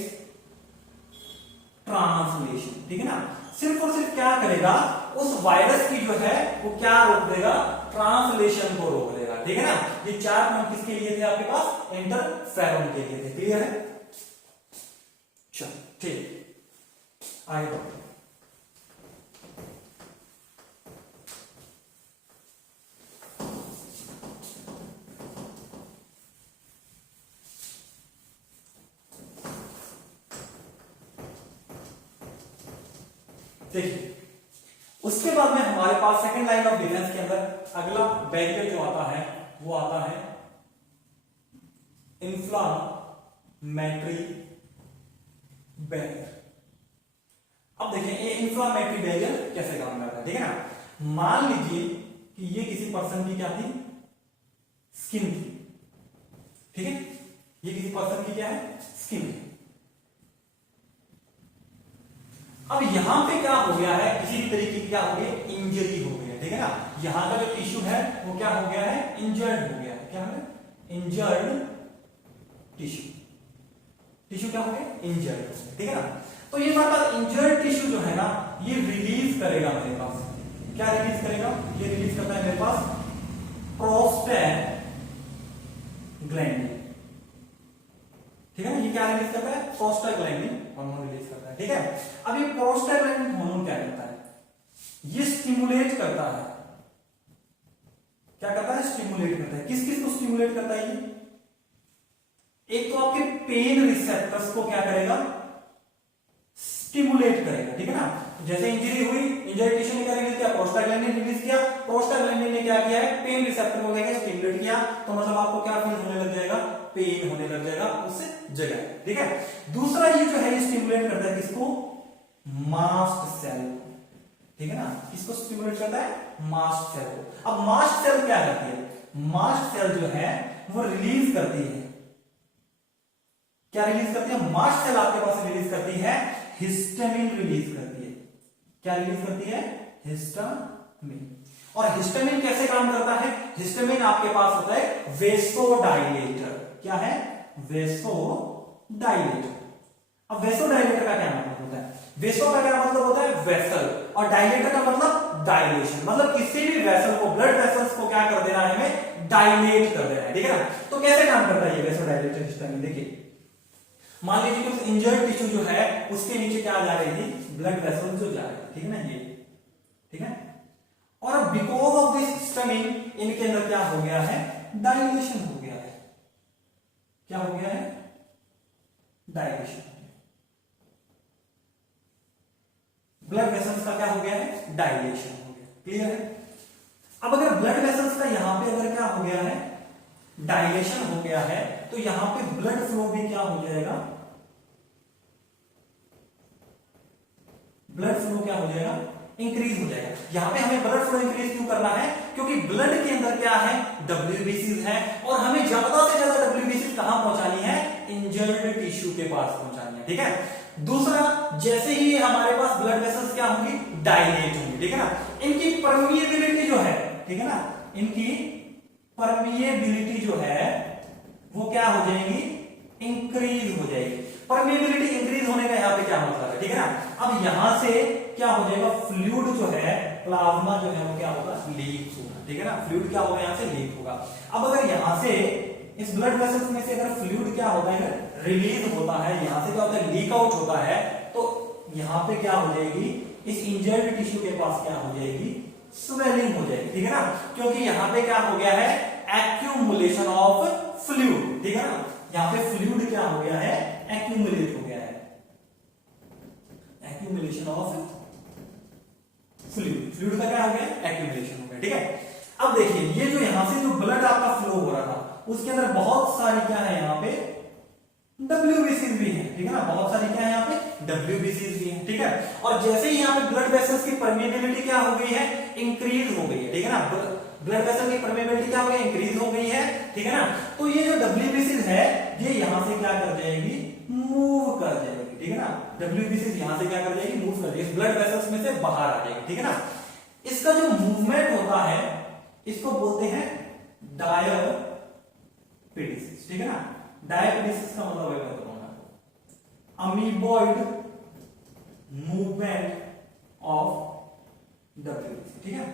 ट्रांसलेशन, ठीक है ना, सिर्फ और सिर्फ क्या करेगा, उस वायरस की जो है वो क्या रोक देगा, ट्रांसलेशन को रोक देगा, ठीक है ना। ये 4 पॉइंट किसके लिए थे आपके पास, इंटरफेरॉन के लिए थे, क्लियर है। चलो ठीक, आगे बढ़ो। देखिए उसके बाद में हमारे पास सेकंड लाइन ऑफ डिफेंस के अंदर अगला बैरियर जो आता है वो आता है इंफ्लामेटरी बैरियर। अब देखिए ये इंफ्लामेटरी बैरियर कैसे काम करता है, ठीक है ना। मान लीजिए कि ये किसी पर्सन की क्या थी, स्किन थी, ठीक है, ये किसी पर्सन की क्या है, स्किन थी। अब यहां पे क्या हो गया है, किसी भी तरीके की क्या हो गई, इंजरी हो गई है, ठीक है ना। यहां का जो टिश्यू है वो क्या हो गया है, इंजर्ड हो गया है, क्या है, इंजर्ड टिश्यू, टिश्यू क्या हो गया, इंजर्ड, ठीक है ना। तो ये हमारे पास इंजर्ड टिश्यू जो है ना, ये रिलीज करेगा मेरे पास, क्या रिलीज करेगा, ये रिलीज करता है मेरे पास प्रोस्टैग्लैंडिन, ठीक है ना। ये क्या रिलीज करता है, प्रोस्टाग्लैंडिन हार्मोन रिलीज करता है, ठीक है। अब ये प्रोस्टाग्लैंडिन हार्मोन क्या करता है, ये स्टिमुलेट करता है, क्या करता है, स्टिमुलेट करता है, किस किस को स्टिमुलेट करता है ये, एक तो आपके पेन रिसेप्टर्स को क्या करेगा, स्टिमुलेट करेगा, ठीक है ना। जैसे इंजरी हुई, इंजरी टिश्यू ने क्या रिलीज किया, प्रोस्टाग्लैंडिन रिलीज किया, प्रोस्टाग्लैंडिन ने क्या किया है, पेन रिसेप्टर को क्या स्टिमुलेट किया, तो मतलब आपको क्या फील होने लग जाएगा, पेन होने लग जाएगा उस जगह, ठीक है। दूसरा ये जो है ये स्टिमुलेट करता है किसको, मास्ट सेल, ठीक है ना, किसको स्टिमुलेट करता है, मास्ट सेल को। अब मास्ट सेल क्या करती है, मास्ट सेल जो है वो रिलीज करती है, क्या रिलीज करती है, मास्ट सेल आपके पास रिलीज करती है, हिस्टामिन रिलीज करती है, क्या रिलीज करती है, हिस्टामिन। और हिस्टामिन कैसे काम करता है, हिस्टामिन आपके पास होता है वेसोडाइलेटर, क्या है, वेसोडाइलेटर। अब वेसोडाइलेटर का क्या मतलब होता है, वेसो का क्या मतलब होता है, वेसल, और डायलेटर का मतलब डायलेशन, मतलब किसी भी वेसल को, ब्लड वेसल्स को क्या कर देना है, हमें डायलेट कर देना है, ठीक है ना। तो कैसे काम करता है ये वेसोडाइलेटर हिस्टामिन, देखिए मान लीजिए कि उस इंजर्ड टिश्यू जो है उसके नीचे क्या जा रही थी, ब्लड वेसल्स जो जा रही थी, ठीक है ना, ये, ठीक है। और बिकॉज ऑफ दिस हिस्टामिन इनके अंदर क्या हो गया है, डायलेशन हो गया है, क्या हो गया है, डायलेशन, ब्लड वेसल्स का क्या हो गया है, डायलेशन हो गया, क्लियर है। अब अगर ब्लड वेसल्स का यहां पे अगर क्या हो गया है, डायलेशन हो गया है, तो यहां पे ब्लड फ्लो भी क्या हो जाएगा, ब्लड फ्लो क्या हो जाएगा, इंक्रीज हो जाएगा। यहां पे हमें ब्लड फ्लो इंक्रीज क्यों करना है, क्योंकि ब्लड के अंदर क्या है, डब्ल्यूबीसी है, और हमें ज्यादा से ज्यादा डब्ल्यूबीसी कहां पहुंचानी है, इंजर्ड टिश्यू के पास पहुंचानी है, ठीक है। दूसरा, जैसे ही हमारे पास ब्लड वेसल्स क्या होंगी, डायलेट होंगी, ठीक है ना, इनकी परमिएबिलिटी जो है, ठीक है ना, इनकी परमिएबिलिटी जो है वो क्या हो जाएगी, इंक्रीज हो जाएगी। परमिएबिलिटी इंक्रीज होने का यहां पे क्या मतलब है, ठीक है ना। अब यहां से क्या हो जाएगा, फ्लूइड जो है, प्लाज्मा जो है वो क्या होगा, लीक होगा, ठीक है ना, फ्लूइड क्या होगा, यहां से लीक होगा। अब अगर यहां से इस ब्लड वेसल्स में से अगर फ्लूइड क्या होता है, रिलीज होता है, यहां से क्या होता है, लीक आउट होता है, तो यहां पे क्या हो जाएगी, इस इंजर्ड टिश्यू के पास क्या हो जाएगी, स्वेलिंग हो जाएगी, ठीक है ना, क्योंकि यहां पे क्या हो गया है, एक्यूमुलेशन ऑफ फ्लूइड, ठीक है ना, यहां पे फ्लूइड क्या हो गया है, एक्यूमुलेट हो गया है, एक्यूमुलेशन ऑफ फ्लूइड, फ्लूइड का क्या हो गया, एक्यूमुलेशन हो गया, ठीक है। अब देखिए ये जो यहां से जो ब्लड आपका फ्लो हो रहा था उसके अंदर बहुत सारी क्या है यहाँ पे WBCs भी है, ठीक है ना, बहुत सारी क्या है यहाँ पे WBCs भी है, ठीक है। और जैसे ही यहाँ पे ब्लड वेसल्स की परमेबिलिटी क्या हो गई है, इंक्रीज हो गई है, ठीक है ना, ब्लड वेसल की परमेबिलिटी क्या हो गई, इंक्रीज हो गई है, ठीक है ना। तो ये जो WBCs है ये यहां से क्या कर जाएगी, मूव कर जाएगी, ठीक है ना, WBCs यहां से क्या कर जाएगी, मूव कर जाएगी, ब्लड वेसल्स में से बाहर आ जाएगी, ठीक है ना। इसका जो मूवमेंट होता है इसको बोलते हैं डायपीडिसिस, ठीक है ना। डायपीडिसिस का मतलब है अमीबॉइड मूवमेंट ऑफ WBC, ठीक है।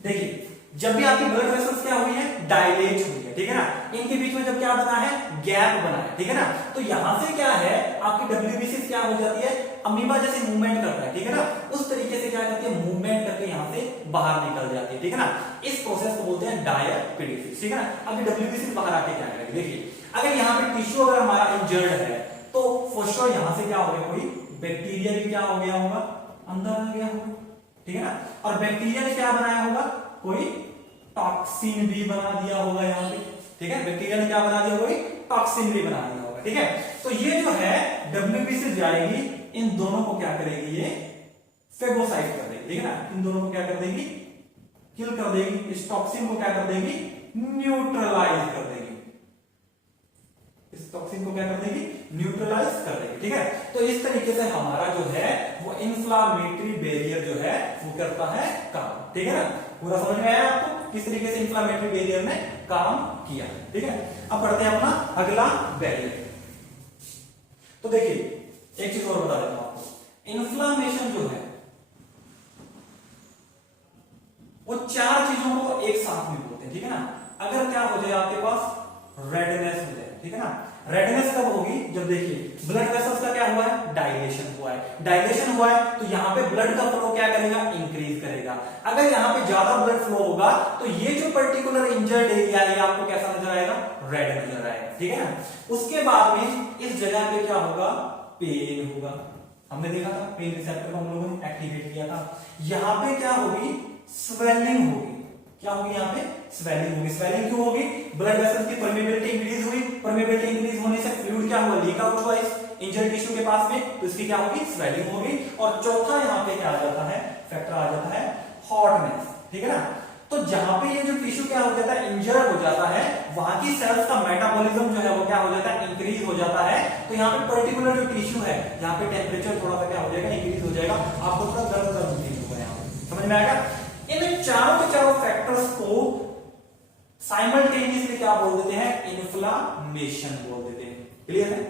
देखिए जब भी आपकी ब्लड वेसल्स क्या हुई है, डायलेट हुई है, ठीक है ना, इनके बीच में जब क्या बना है, गैप बना है, ठीक है ना, तो यहां से क्या है आपकी WBC क्या हो जाती है, अमीबा जैसे मूवमेंट करता है, ठीक है ना, उस तरीके से क्या करती है, मूवमेंट करके यहां से बाहर निकल जाती है, ठीक है ना। इस प्रोसेस को बोलते हैं डायपीडिसिस, ठीक है ना। अभी WBC बाहर आके क्या करेगी, देखिए अगर यहाँ पे टिश्यू अगर हमारा इंजर्ड है तो फॉर श्योर यहां से क्या हो गया, कोई बैक्टीरिया भी क्या हो गया होगा, अंदर आ गया होगा, ठीक है ना। और बैक्टीरिया ने क्या बनाया होगा, कोई टॉक्सिन भी बना दिया होगा यहाँ पे, ठीक है, बैक्टीरिया ने क्या बना दिया होगा, टॉक्सिन भी बना दिया होगा, ठीक है। तो ये जो है WBC जाएगी, इन दोनों को क्या करेगी, ये फेगोसाइट कर देगी, ठीक है ना, इन दोनों को क्या कर देगी, किल कर देगी, इस टॉक्सिन को क्या कर देगी, न्यूट्रलाइज कर देगी, इस टॉक्सिन को क्या कर देगी, न्यूट्रलाइज कर देगी, ठीक है। तो इस तरीके से हमारा जो है वो इंफ्लामेटरी बैरियर जो है वो करता है काम, ठीक है ना। पूरा समझ में आया आपको किस तरीके से इंफ्लामेटरी बैरियर ने काम किया, ठीक है। अब पढ़ते हैं अपना अगला बैरियर। तो देखिए एक चीज और बता देता हूं आपको, इन्फ्लामेशन जो है वो चार चीजों को एक साथ में बोलते हैं, ठीक है ना। अगर क्या हो जाए आपके पास, रेडनेस हो जाए, ठीक है ना। रेडनेस कब होगी, जब देखिए ब्लड वेसल्स का क्या हुआ है, डायलेशन हुआ है, डायलेशन हुआ है तो यहाँ पे ब्लड का फ्लो क्या करेगा, इंक्रीज करेगा। अगर यहाँ पे ज्यादा ब्लड फ्लो होगा तो ये जो पर्टिकुलर इंजर्ड एरिया है आपको कैसा नजर आएगा, रेड नजर आएगा, ठीक है ना। उसके बाद में इस जगह पे क्या होगा, पेन होगा, हमने देखा था पेन रिसेप्टर को हम लोगों ने एक्टिवेट किया था। यहाँ पे क्या होगी, स्वेलिंग होगी, क्या होगी, यहाँ पे स्वेलिंग होगी। स्वेलिंग क्यों होगी, ब्लड वेसल्स की परमेबिलिटी इंक्रीज हुई, परमेबिलिटी इंक्रीज होने से फ्लूइड क्या हुआ, लीक आउट हुआ इस इंजर्ड टिश्यू के पास में, तो इसकी क्या होगी, स्वेलिंग होगी। और चौथा यहाँ पे क्या आ जाता है, फैक्टर आ जाता है हॉटनेस, ठीक है ना। तो जहां पे ये जो टिश्यू क्या हो जाता है, इंजर्ड हो जाता है, वहां की सेल्स का मेटाबॉलिज्म जो है वो क्या हो जाता है, इंक्रीज हो जाता है। तो यहाँ पे पर्टिकुलर जो टिश्यू है यहाँ पे टेम्परेचर थोड़ा सा क्या हो जाएगा, इंक्रीज हो जाएगा, आपको थोड़ा गर्म गर्म फील होगा, यहाँ पे समझ में आएगा। इन चारों के चारों फैक्टर्स को साइमल्टेनियसली क्या बोल देते हैं, इन्फ्लामेशन बोल देते हैं। क्लियर है,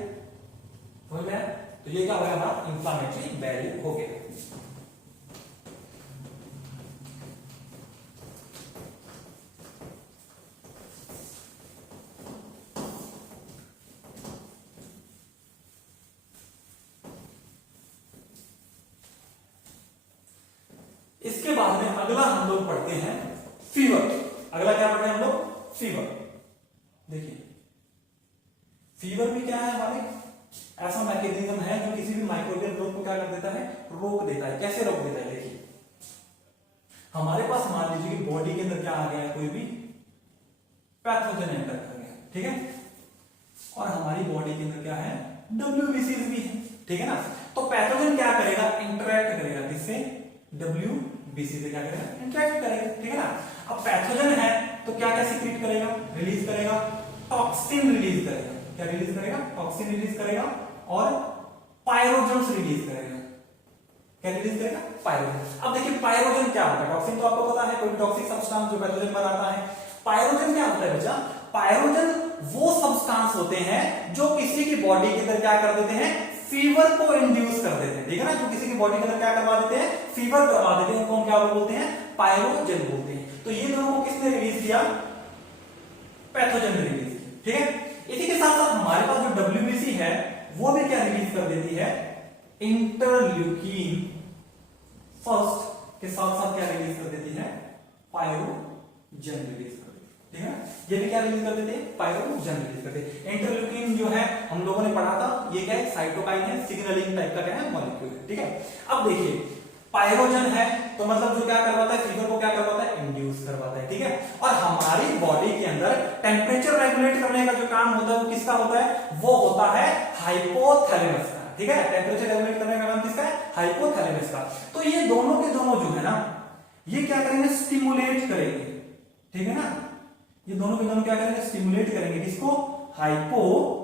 समझ में आया। तो ये क्या हो गया, हमारा इंफ्लामेटरी बैरियर हो गया। इसके बाद में अगला हम लोग पढ़ते हैं फीवर। अगला क्या पढ़ रहे हैं हम लोग, फीवर। देखिए फीवर भी क्या है, हमारे ऐसा मैकेनिज्म है जो किसी भी माइक्रोबियल ग्रोथ को क्या कर देता है, रोक देता है। कैसे रोक देता है, देखिए हमारे पास मान लीजिए कि बॉडी के अंदर क्या आ गया है, कोई भी पैथोजन एंटर कर गया, ठीक है, और हमारी बॉडी के अंदर क्या है, WBCs भी है, ठीक है ना। तो पैथोजन क्या करेगा, इंटरेक्ट करेगा, किससे, WBC से क्या करेगा, इंटरेक्ट करेगा, ठीक है ना। अब पैथोजन है तो क्या क्या सीक्रेट करेगा, रिलीज करेगा, टॉक्सिन रिलीज करेगा, क्या रिलीज करेगा, टॉक्सिन रिलीज करेगा, और पायरोजन्स रिलीज करेगा, क्या रिलीज करेगा, पायरोजन। अब देखिए पायरोजन क्या होता है, टॉक्सिन तो आपको पता है, कोई टॉक्सिक सब्सटेंस जो पैथोजन बनाता है। पायरोजन क्या होता है बच्चा, पायरोजन वो सब्सटेंस होते हैं जो किसी की बॉडी के अंदर क्या कर देते हैं, फीवर को इंड्यूस कर देते हैं, ठीक है ना। जो किसी की बॉडी के अंदर क्या करवा देते हैं, फीवर करवा देते हैं, उनको हम क्या बोलते हैं, पायरोजन बोलते हैं। तो ये दोनों को किसने रिलीज किया, पैथोजन ने रिलीज किया, ठीक है। इसी के साथ साथ हमारे पास जो WBC है वो भी क्या रिलीज कर देती है, इंटरल्यूकिन फर्स्ट के साथ साथ क्या रिलीज कर देती है, पायरोजन रिलीज कर देती है, ठीक है। ये भी क्या रिलीज कर देते हैं, पायरोजन रिलीज करते हैं। इंटरल्यूकिन जो है हम लोगों ने पढ़ा था, ये क्या है, साइटोकाइन है, सिग्नलिंग टाइप का क्या है, मॉलिक्यूल है, ठीक है। अब देखिए पायरोजन है तो मतलब जो क्या करवाता है, फीवर को क्या करवाता है, इंड्यूस करवाता है, ठीक है। और हमारी बॉडी के अंदर टेम्परेचर रेगुलेट करने का जो काम होता है वो किसका होता है, वो होता है हाइपोथैलेमस का, ठीक है। टेम्परेचर रेगुलेट करने का काम किसका है, हाइपोथैलेमस का। तो ये दोनों के दोनों जो है ना, ये क्या करेंगे, स्टिमुलेट करेंगे, ठीक है ना। ये दोनों के दोनों क्या करेंगे, स्टिमुलेट करेंगे, किसको, हाइपोथैलेमस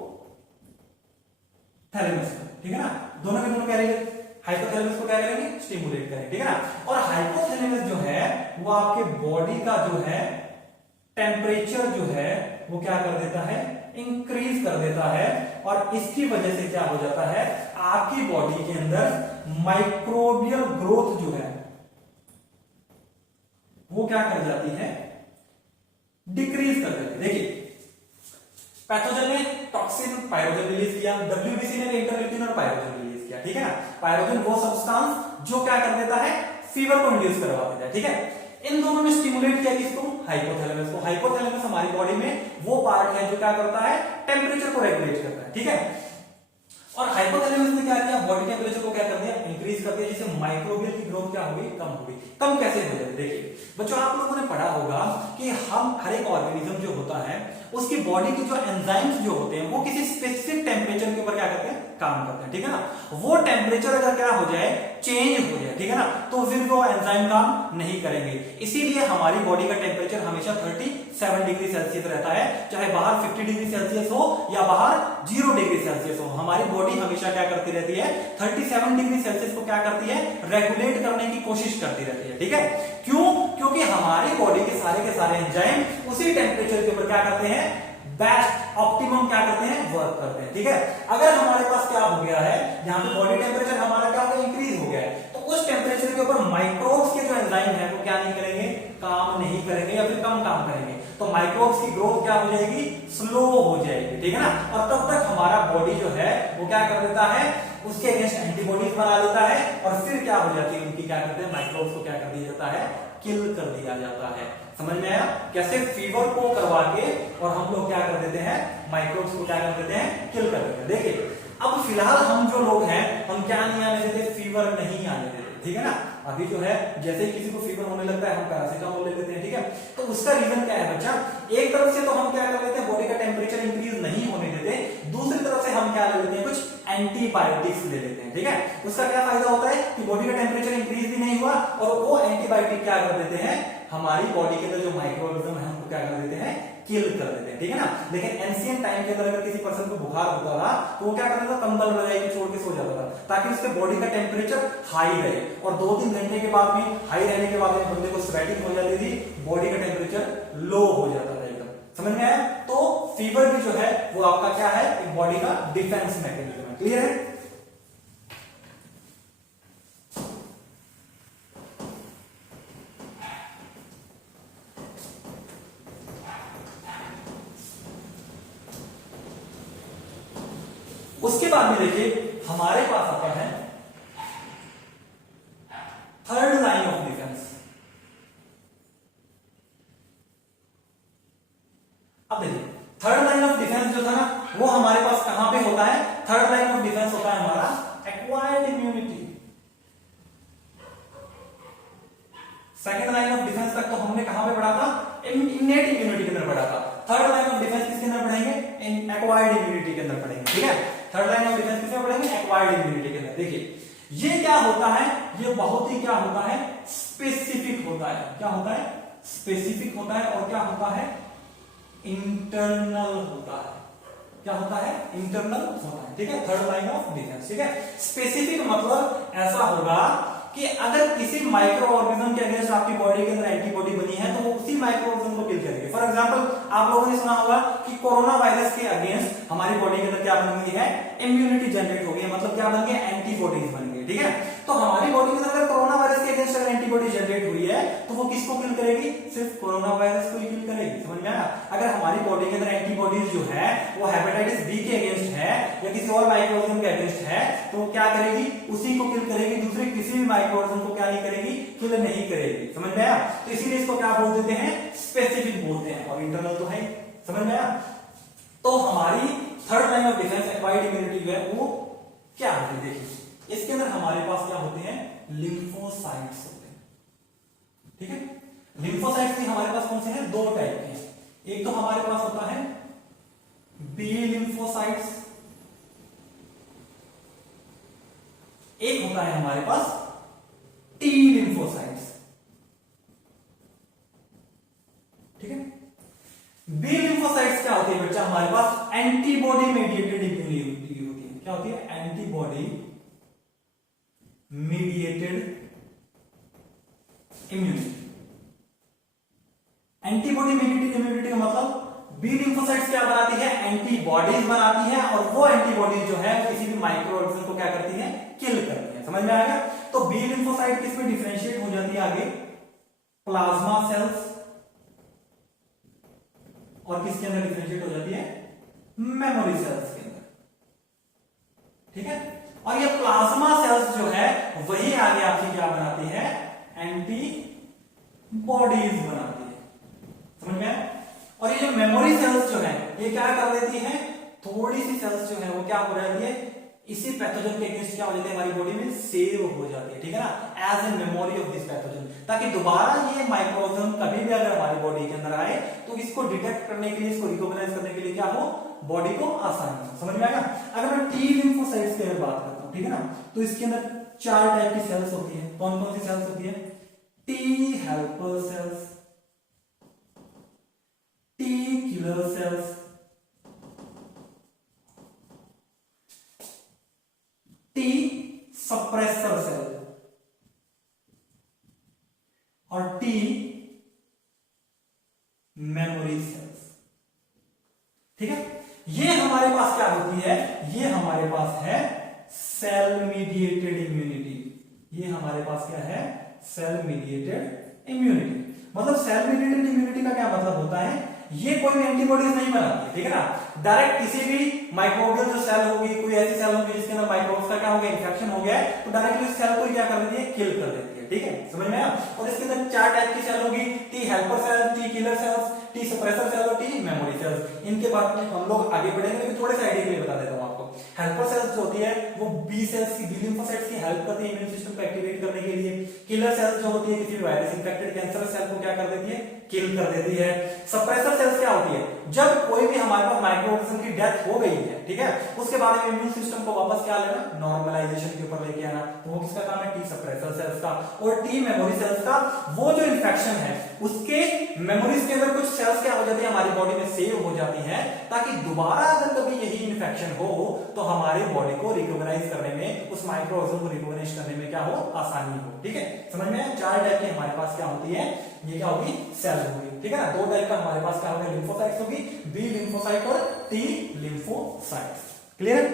को, ठीक है ना। दोनों के दोनों क्या करेंगे, हाइपोथैलेमस को क्या करेंगे, स्टिमुलेट करेंगे, ठीक है ना। और हाइपोथैलेमस जो है वो आपके बॉडी का जो है टेम्परेचर जो है वो क्या कर देता है, इंक्रीज कर देता है। और इसकी वजह से क्या हो जाता है, आपकी बॉडी के अंदर माइक्रोबियल ग्रोथ जो है वो क्या कर जाती है, डिक्रीज कर देती है। देखिए पैथोजन ने टॉक्सिन पायरोजन रिलीज किया, डब्ल्यूबीसी ने इंटरल्यूकिन और पायरोजन रिलीज किया, ठीक है ना। पायरोजन वो सब्सटेंस जो क्या कर देता है, फीवर को इंड्यूस करवा देता है, ठीक है। इन दोनों ने स्टिमुलेट किया किसको, हाइपोथैलेमस को। हाइपोथैलेमस हमारी बॉडी में वो पार्ट है जो क्या करता है, टेम्परेचर को रेगुलेट करता है, ठीक है। और हाइपोथैलेमस ने क्या किया, बॉडी टेम्परेचर को क्या कर दिया, इंक्रीज कर दिया, जिससे माइक्रोबियल की ग्रोथ क्या होगी, कम होगी। कम कैसे हो जाती है, देखिए बच्चों आप लोगों ने पढ़ा होगा कि हम हर एक ऑर्गेनिज्म जो होता है उसकी बॉडी की जो एंजाइम्स जो होते हैं वो किसी स्पेसिफिक टेम्परेचर के ऊपर क्या करते हैं, काम करते हैं, ठीक है ना। वो टेम्परेचर अगर क्या हो जाए, चेंज हो जाए, ठीक है ना, तो फिर वो एंजाइम काम नहीं करेंगे। इसीलिए हमारी बॉडी का टेम्परेचर हमेशा 37 डिग्री सेल्सियस रहता है, चाहे बाहर 50 डिग्री सेल्सियस हो या बाहर 0 डिग्री सेल्सियस हो। हमारी बॉडी हमेशा क्या करती रहती है, 37 डिग्री सेल्सियस को क्या करती है, रेगुलेट करने की कोशिश करती रहती है, ठीक है। क्यों, क्योंकि हमारी बॉडी के सारे एंजाइम उसी टेम्परेचर के ऊपर क्या करते हैं, बेस्ट ऑप्टिमम क्या करते हैं, वर्क करते हैं, ठीक है। अगर हमारे पास क्या हो गया है, यहाँ पे बॉडी टेम्परेचर हमारा क्या हो गया, इंक्रीज हो गया है, तो उस टेम्परेचर के ऊपर माइक्रोब्स के जो एंजाइम है वो क्या नहीं करेंगे, काम नहीं करेंगे या फिर कम काम करेंगे। तो माइक्रोब्स की ग्रोथ क्या हो जाएगी, स्लो हो जाएगी, ठीक है ना। और तब तक हमारा बॉडी जो है वो क्या कर देता है, उसके अगेंस्ट एंटीबॉडीज बना देता है और फिर क्या हो जाती है, उनकी क्या करते हैं, माइक्रोब्स को क्या कर दिया जाता है, किल कर दिया जाता है। समझ में आया, कैसे फीवर को करवा के और हम लोग क्या कर देते हैं, माइक्रोब्स को क्या कर देते हैं, किल कर देते हैं। देखिए अब फिलहाल हम जो लोग हैं हम क्या नहीं आने देते, फीवर नहीं आने देते, ठीक है ना। अभी जो है जैसे ही किसी को फीवर होने लगता है हम पैरासिटामोल ले लेते हैं, ठीक है। तो उसका रीजन क्या है बच्चा, एक तरफ से तो हम क्या कर लेते हैं, बॉडी का टेम्परेचर इंक्रीज नहीं होने देते, दूसरी तरफ से हम क्या ले लेते हैं, कुछ एंटीबायोटिक्स ले लेते हैं, ठीक है। उसका क्या फायदा होता है कि बॉडी का टेम्परेचर इंक्रीज भी नहीं हुआ और वो एंटीबायोटिक क्या कर देते हैं, हमारी बॉडी के अंदर जो माइक्रोऑर्गेनिज्म है हमको क्या कर देते हैं, किल कर देते हैं, ठीक है ना। लेकिन एंशिएंट टाइम के अंदर अगर किसी पर्सन को बुखार होता था तो वो क्या करता था, कंबल रजाई में छोड़ के सो जाता था ताकि उसके बॉडी का टेम्परेचर हाई रहे। और 2-3 घंटे के बाद में, हाई रहने के बाद में बंदे को स्वेटिंग हो जाती थी, बॉडी का टेम्परेचर लो हो जाता था एकदम। समझ में आया। तो फीवर भी जो है वो आपका क्या है, एक बॉडी का डिफेंस मैकेनिज्म है। क्लियर है। उसके बाद में देखिए हमारे पास आता है थर्ड लाइन ऑफ डिफेंस। अब देखिए थर्ड लाइन ऑफ डिफेंस जो था ना वो हमारे पास कहां पे होता है, थर्ड लाइन ऑफ डिफेंस होता है हमारा acquired immunity. Second line of defence तक तो हमने कहां पे पढ़ा था, इनेट इम्यूनिटी के अंदर पढ़ा था। थर्ड लाइन ऑफ डिफेंस किसके अंदर पढ़ेंगे, एक्वायर्ड इम्यूनिटी के अंदर पढ़ेंगे, ठीक है। थर्ड लाइन ऑफ डिफेंस किसमें पढ़ेंगे, एक्वायर्ड इम्यूनिटी के अंदर। देखिए ये क्या होता है, ये बहुत ही क्या होता है, स्पेसिफिक होता है। क्या होता है, स्पेसिफिक होता है। और क्या होता है, इंटरनल होता है। क्या होता है, इंटरनल होता है, ठीक है। थर्ड लाइन ऑफ डिफेंस, ठीक है। स्पेसिफिक मतलब ऐसा होगा कि अगर किसी माइक्रो ऑर्गेनिज्म के अगेंस्ट आपकी बॉडी के अंदर एंटीबॉडी बनी है तो वो उसी माइक्रो ऑर्गेनिज्म को किल करेगी। फॉर एग्जांपल आप लोगों ने सुना होगा कि कोरोना वायरस के अगेंस्ट हमारी बॉडी के अंदर क्या बन गई है, इम्यूनिटी जनरेट हो गई है, मतलब क्या बन गया, एंटीबॉडीज बन गई, ठीक है। तो हमारी बॉडी के अंदर कोरोना वायरस के अगेंस्ट अगर एंटीबॉडी जनरेट हुई है तो वो किसको किल करेगी, सिर्फ कोरोना वायरस को ही किल करेगी। समझ में आया। अगर हमारी बॉडी के अंदर एंटीबॉडीज जो है वो हेपेटाइटिस बी के अगेंस्ट है या किसी और माइक्रोऑर्गेनिज्म के अगेंस्ट है तो वो क्या करेगी, उसी को किल करेगी, दूसरे किसी भी माइक्रोऑर्गेनिज्म को क्या नहीं करेगी, किल नहीं करेगी। समझ में आया। तो इसीलिए इसको क्या बोल देते हैं, स्पेसिफिक बोलते हैं। और इंटरनल तो है। समझ में आया। तो हमारी third line of defence acquired immunity जो है वो क्या होती है, देखिए इसके अंदर हमारे पास क्या होते हैं, लिम्फोसाइट्स होते हैं। ठीक है, लिम्फोसाइट्स भी हमारे पास कौन से हैं? दो टाइप के हैं। एक तो हमारे पास होता है बी लिम्फोसाइट्स, एक होता है हमारे पास टी लिम्फोसाइट्स। ठीक है, बी लिम्फोसाइट्स क्या होती है बच्चा? हमारे पास एंटीबॉडी मेडिएटेड इम्यूनिटी होती है। क्या होती है? Antibody mediated immunity. Antibody mediated immunity का मतलब बी लिम्फोसाइट्स क्या बनाती है? एंटीबॉडीज बनाती है, और वो एंटीबॉडीज जो है किसी भी माइक्रो ऑर्गेनिज्म को क्या करती है? किल करती है। समझ में आएगा? तो बी लिम्फोसाइट किसमें डिफरेंशिएट हो जाती है आगे? प्लाज्मा सेल्स, और किसके अंदर डिफरेंशिएट हो जाती है? मेमोरी सेल्स के अंदर। ठीक है, और ये प्लाज्मा सेल्स जो है वही आगे आपकी क्या बनाती है? एंटीबॉडीज बनाती है। समझ में आया? और ये जो मेमोरी सेल्स जो है ये क्या कर देती है? थोड़ी सी सेल्स जो है वो क्या हो जाती है? इसी पैथोजन के अगेंस्ट क्या हो जाती है? हमारी बॉडी में सेव हो जाती है। ठीक है ना, as a memory of this pathogen, ताकि दोबारा ये माइक्रोऑर्गेनिज्म कभी भी अगर हमारी बॉडी के अंदर आए तो इसको डिटेक्ट करने के लिए, इसको रिकॉग्नाइज करने के लिए क्या हो? बॉडी को आसान हो। समझ में आएगा? अगर मैं टी लिम्फोसाइट्स की अगर बात करता हूं, ठीक है ना, तो इसके अंदर चार टाइप की सेल्स होती है। कौन कौन सी सेल्स होती है? T helper cells, T killer cells, T suppressor cell, और टी मेमोरी सेल्स। ठीक है, ये हमारे पास क्या होती है? ये हमारे पास है सेल मीडिएटेड इम्यूनिटी। ये हमारे पास क्या है? Cell mediated immunity. मतलब सेल मीडिएटेड इम्यूनिटी का क्या मतलब होता है? ये कोई भी एंटीबॉडीज नहीं बनाती है। ठीक है ना, डायरेक्ट किसी भी माइक्रोबियल जो सेल होगी, कोई ऐसी सेल होगी जिसके अंदर माइक्रोब्स का क्या हो गया? इन्फेक्शन हो गया है, तो डायरेक्टली उस सेल को क्या कर देती है? किल कर देती है। ठीक है, समझ में आया? और इसके अंदर चार टाइप की सेल होगी: T helper cell, T killer cells, T suppressor cell और टी मेमोरी सेल्स। इनके बारे में हम लोग आगे बढ़ेंगे, लेकिन थोड़े से आइडिया के लिए बता देता हूं आपको। हेल्पर सेल्स जो होती है वो बी सेल्स की, बी लिम्फोसाइट्स की हेल्प करती है इम्यून सिस्टम को एक्टिवेट करने के लिए। किलर सेल्स जो होती है किसी भी वायरस इंफेक्टेड कैंसर सेल को क्या कर देती है? किल कर देती है। सप्रेसर सेल्स क्या होती है? जब कोई भी हमारे पास माइक्रो ऑर्गेनिज्म की डेथ हो गई है, ठीक है, उसके बाद में इम्यून सिस्टम को वापस क्या लेना? नॉर्मलाइजेशन के ऊपर लेके आना। तो वो किसका काम है? टी सप्रेसर सेल्स का। और टी मेमोरी सेल्स का, वो जो इन्फेक्शन है उसके मेमोरीज के अंदर कुछ सेल्स क्या हो जाती है? हमारी बॉडी में सेव हो जाती है, ताकि दोबारा अगर कभी यही इन्फेक्शन हो तो हमारी बॉडी को रिकॉग्नाइज करने में, उस माइक्रो ऑर्गेनिज्म को रिकॉग्नाइज करने में क्या हो? आसानी हो। ठीक है, समझ में? चार टाइप की हमारे पास क्या होती है? ये क्या होगी? सेल होगी। ठीक है ना, दो टाइप का हमारे पास क्या होगा? लिम्फोसाइट्स होगी, बी लिम्फोसाइट और टी लिम्फोसाइट्स। क्लियर?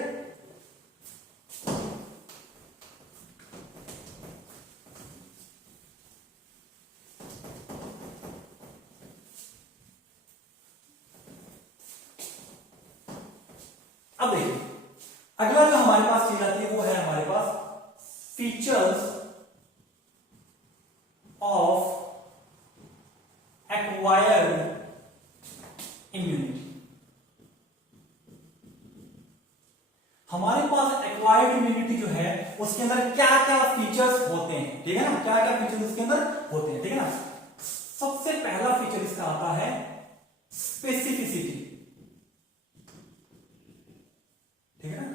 अब देखिए, अगला जो हमारे पास चीज आती है वो है हमारे पास फीचर्स ऑफ एक्वायर्ड इम्यूनिटी। हमारे पास एक्वायर्ड इम्यूनिटी जो है उसके अंदर क्या क्या फीचर्स होते हैं? ठीक है ना, क्या क्या फीचर्स उसके अंदर होते हैं? ठीक है ना, सबसे पहला फीचर इसका आता है स्पेसिफिसिटी। ठीक है ना,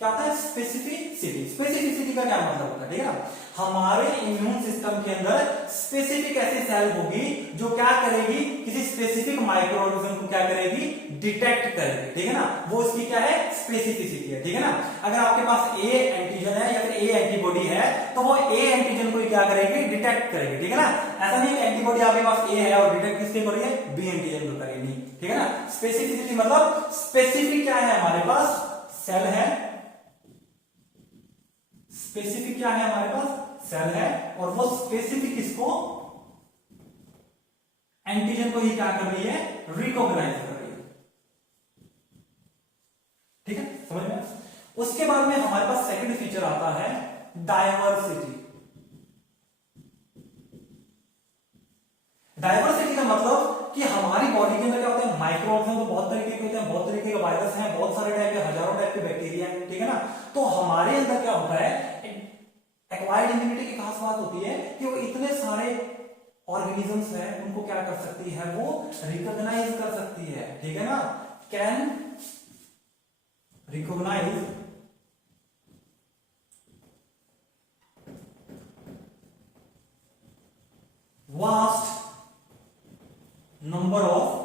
क्या आता है? स्पेसिफिसिटी। स्पेसिफिसिटी का क्या मतलब होता है? ठीक है ना, हमारे इम्यून सिस्टम के अंदर स्पेसिफिक ऐसी सेल होगी जो क्या करेगी? किसी स्पेसिफिक माइक्रो ऑर्गेनिज्म को क्या करेगी? डिटेक्ट करेगी। ठीक है ना, वो इसकी क्या है? स्पेसिफिसिटी है। ठीक है ना, अगर आपके पास ए एंटीजन है या फिर ए एंटीबॉडी है तो वो ए एंटीजन को क्या करेगी? डिटेक्ट करेगी। ठीक है ना, ऐसा नहीं है एंटीबॉडी आपके पास ए है और डिटेक्ट किसके कर रही है? बी एंटीजन को करेगी। नहीं, ठीक है ना, स्पेसिफिसिटी मतलब स्पेसिफिक क्या है? हमारे पास सेल है, स्पेसिफिक क्या है? हमारे पास सेल है, और वो स्पेसिफिक इसको, एंटीजन को ही क्या कर रही है? रिकॉग्नाइज कर रही है। ठीक है, समझ में? उसके बाद में हमारे पास सेकंड फीचर आता है डायवर्सिटी। डायवर्सिटी का मतलब कि हमारी बॉडी के अंदर क्या होता है? माइक्रो ऑर्गेनिज्म तो बहुत तरीके के होते हैं, बहुत तरीके के वायरस हैं, बहुत सारे टाइप के, हजारों टाइप के बैक्टीरिया हैं। ठीक है ना, तो हमारे अंदर क्या होता है? एक्वायर्ड इम्यूनिटी की खास बात होती है कि वो इतने सारे ऑर्गेनिजम्स हैं उनको क्या कर सकती है, वो रिकॉग्नाइज कर सकती है, ठीक है ना, can recognise vast number of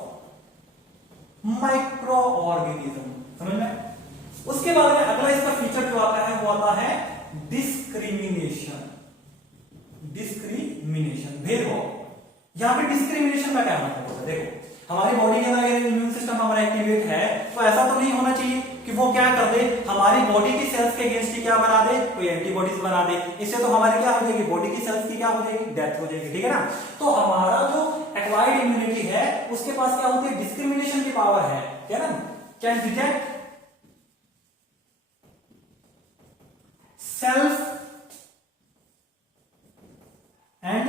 micro organism. समझ में? उसके बाद में अगला इसका फीचर जो आता है वो आता है डिस्क्रिमिनेशन। डिस्क्रिमिनेशन, भेदभाव। यहां पे डिस्क्रिमिनेशन का क्या मतलब होता है? देखो, हमारी बॉडी के अंदर अगर इम्यून सिस्टम हमारा एक्टिवेट है तो ऐसा तो नहीं होना चाहिए कि वो क्या कर दे, हमारी बॉडी की सेल्स के अगेंस्ट क्या बना दे, कोई एंटीबॉडीज बना दे। इससे तो हमारी क्या हो जाएगी, बॉडी की सेल्स की क्या हो जाएगी, डेथ हो जाएगी, ठीक है ना। तो हमारा जो एक्वायर्ड इम्यूनिटी है उसके पास क्या होती है, डिस्क्रिमिनेशन की पावर है, क्या ना, can detect self and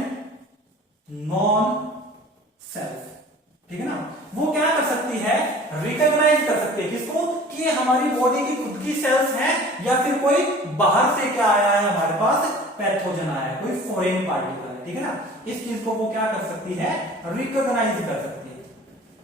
non self, ठीक है ना। वो क्या कर सकती है, रिकॉग्नाइज कर सकती है किसको, कि हमारी बॉडी की खुद की सेल्स हैं या फिर कोई बाहर से क्या आया है हमारे पास, पैथोजन आया है, कोई फॉरेन पार्टिकल है, ठीक है ना। इस चीज को वो क्या कर सकती है, रिकॉग्नाइज कर सकती है।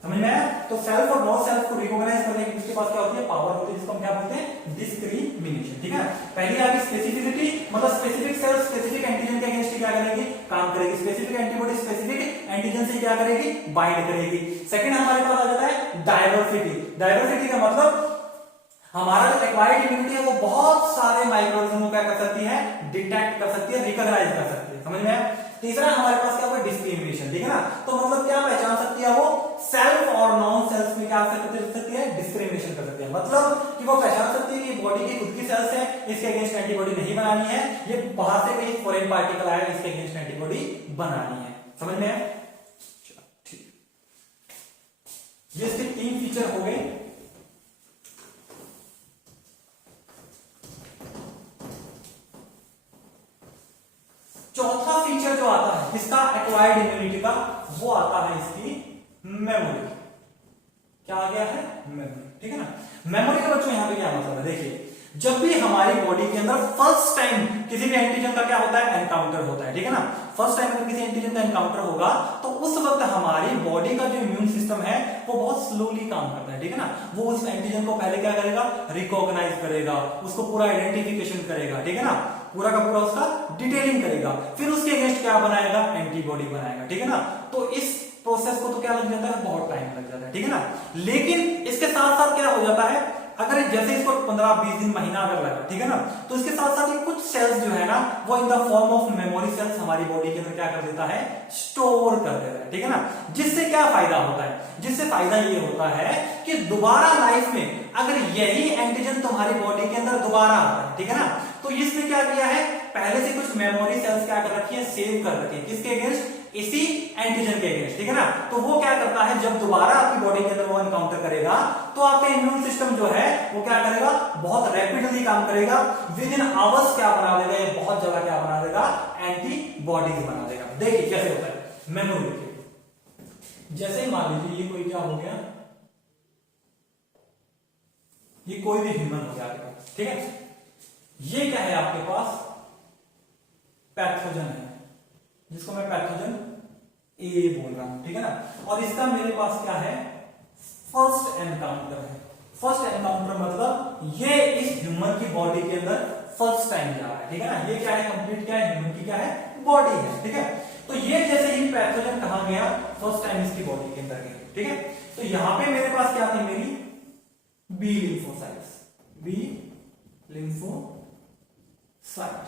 समझ में आया? तो सेल्फ और नॉन सेल्फ को रिकॉग्नाइज करने की उसके पास क्या होती है, पावर होती है, जिसको हम क्या बोलते हैं, डिस्क्रिमिनेशन, ठीक है। पहली आपकी स्पेसिफिसिटी, मतलब स्पेसिफिक सेल स्पेसिफिक एंटीजन के अगेंस्ट क्या करेगी, काम करेगी। स्पेसिफिक एंटीबॉडी स्पेसिफिक एंटीजन से क्या करेगी, बाइंड करेगी। सेकंड हमारे पास आ जाता है डायवर्सिटी। डायवर्सिटी का मतलब हमारा जो एक्वायर्ड इम्यूनिटी है वो बहुत सारे माइक्रोऑर्गेनिज्म को क्या कर सकती है, डिटेक्ट कर सकती है, रिकॉग्नाइज कर सकती है। समझ में आया? तीसरा हमारे पास क्या होगा, डिस्क्रिमिनेशन, ठीक है ना। तो मतलब क्या पहचान सकती है वो, सेल्फ और नॉन सेल्फ में क्या कर सकती है, डिस्क्रिमिनेशन कर सकती है। मतलब कि वो पहचान सकती है कि बॉडी की खुद की सेल्स है, इसके अगेंस्ट एंटीबॉडी नहीं बनानी है, ये बाहर से कहीं फॉरेन पार्टिकल आया इसके अगेंस्ट एंटीबॉडी बनानी है। समझ में आया? ठीक, ये इसके 3 फीचर हो गए। चौथा फीचर जो आता है इसका एक्वायर्ड इम्यूनिटी का, वो आता है इसकी मेमोरी। क्या आ गया है, मेमोरी, ठीक है ना। मेमोरी का बच्चों यहां पे क्या मतलब है, देखिए, जब भी हमारी बॉडी के अंदर फर्स्ट टाइम किसी भी एंटीजन का क्या होता है, एनकाउंटर होता है, ठीक है ना। फर्स्ट टाइम अगर किसी एंटीजन का एनकाउंटर होगा तो उस वक्त हमारी बॉडी का जो इम्यून सिस्टम है वो बहुत स्लोली काम करता है, ठीक है ना। वो उस एंटीजन को पहले क्या करेगा, रिकॉग्नाइज करेगा, उसको पूरा आइडेंटिफिकेशन करेगा, ठीक है ना, पूरा का पूरा उसका डिटेलिंग करेगा, फिर उसके अगेंस्ट क्या बनाएगा, एंटीबॉडी बनाएगा, ठीक है ना। तो इस प्रोसेस को तो क्या लग जाता है, बहुत टाइम लग जाता है, ठीक है ना। लेकिन इसके साथ साथ क्या हो जाता है, अगर जैसे इसको 15-20 दिन, महीना अगर लगा, ठीक है ना, तो इसके साथ साथ ये कुछ सेल्स जो है ना वो in the form of memory cells हमारी बॉडी के अंदर क्या कर देता है, स्टोर कर देता है, ठीक है ना। जिससे क्या फायदा होता है, जिससे फायदा ये होता है कि दोबारा लाइफ में अगर यही एंटीजन तुम्हारी बॉडी के अंदर दोबारा आता है, ठीक है ना, तो इसने क्या किया है, पहले से कुछ मेमोरी सेल्स क्या कर रखी है, सेव कर रखी है, किसके अगेंस्ट, इसी एंटीजन के अगेंस्ट, ठीक है ना। तो वो क्या करता है, जब दोबारा आपकी बॉडी के अंदर वो एनकाउंटर करेगा तो आपका इम्यून सिस्टम जो है वो क्या करेगा, बहुत रैपिडली काम करेगा, विद इन आवर्स क्या बना देगा, ये बहुत ज्यादा क्या बना देगा, एंटीबॉडीज बना देगा। देखिए कैसे होता है, मेमोरी देखिए, जैसे ही मान लीजिए ये कोई क्या हो गया, ये कोई भी ह्यूमन हो गया, ठीक है, ये क्या है आपके पास, पैथोजन है, जिसको मैं पैथोजन ए बोल रहा हूं, ठीक है ना। और इसका मेरे पास क्या है, फर्स्ट एनकाउंटर है। फर्स्ट एनकाउंटर मतलब ये इस ह्यूमन की बॉडी के अंदर फर्स्ट टाइम जा रहा है, ठीक है ना। ये क्या है, कंप्लीट क्या है, ह्यूमन की क्या है, बॉडी है, ठीक है। तो ये जैसे ही पैथोजन कहां गया, फर्स्ट टाइम इसकी बॉडी के अंदर गया, ठीक है। तो यहां पे मेरे पास क्या थी, मेरी बी लिम्फोसाइट्स, बी लिम्फोसाइट,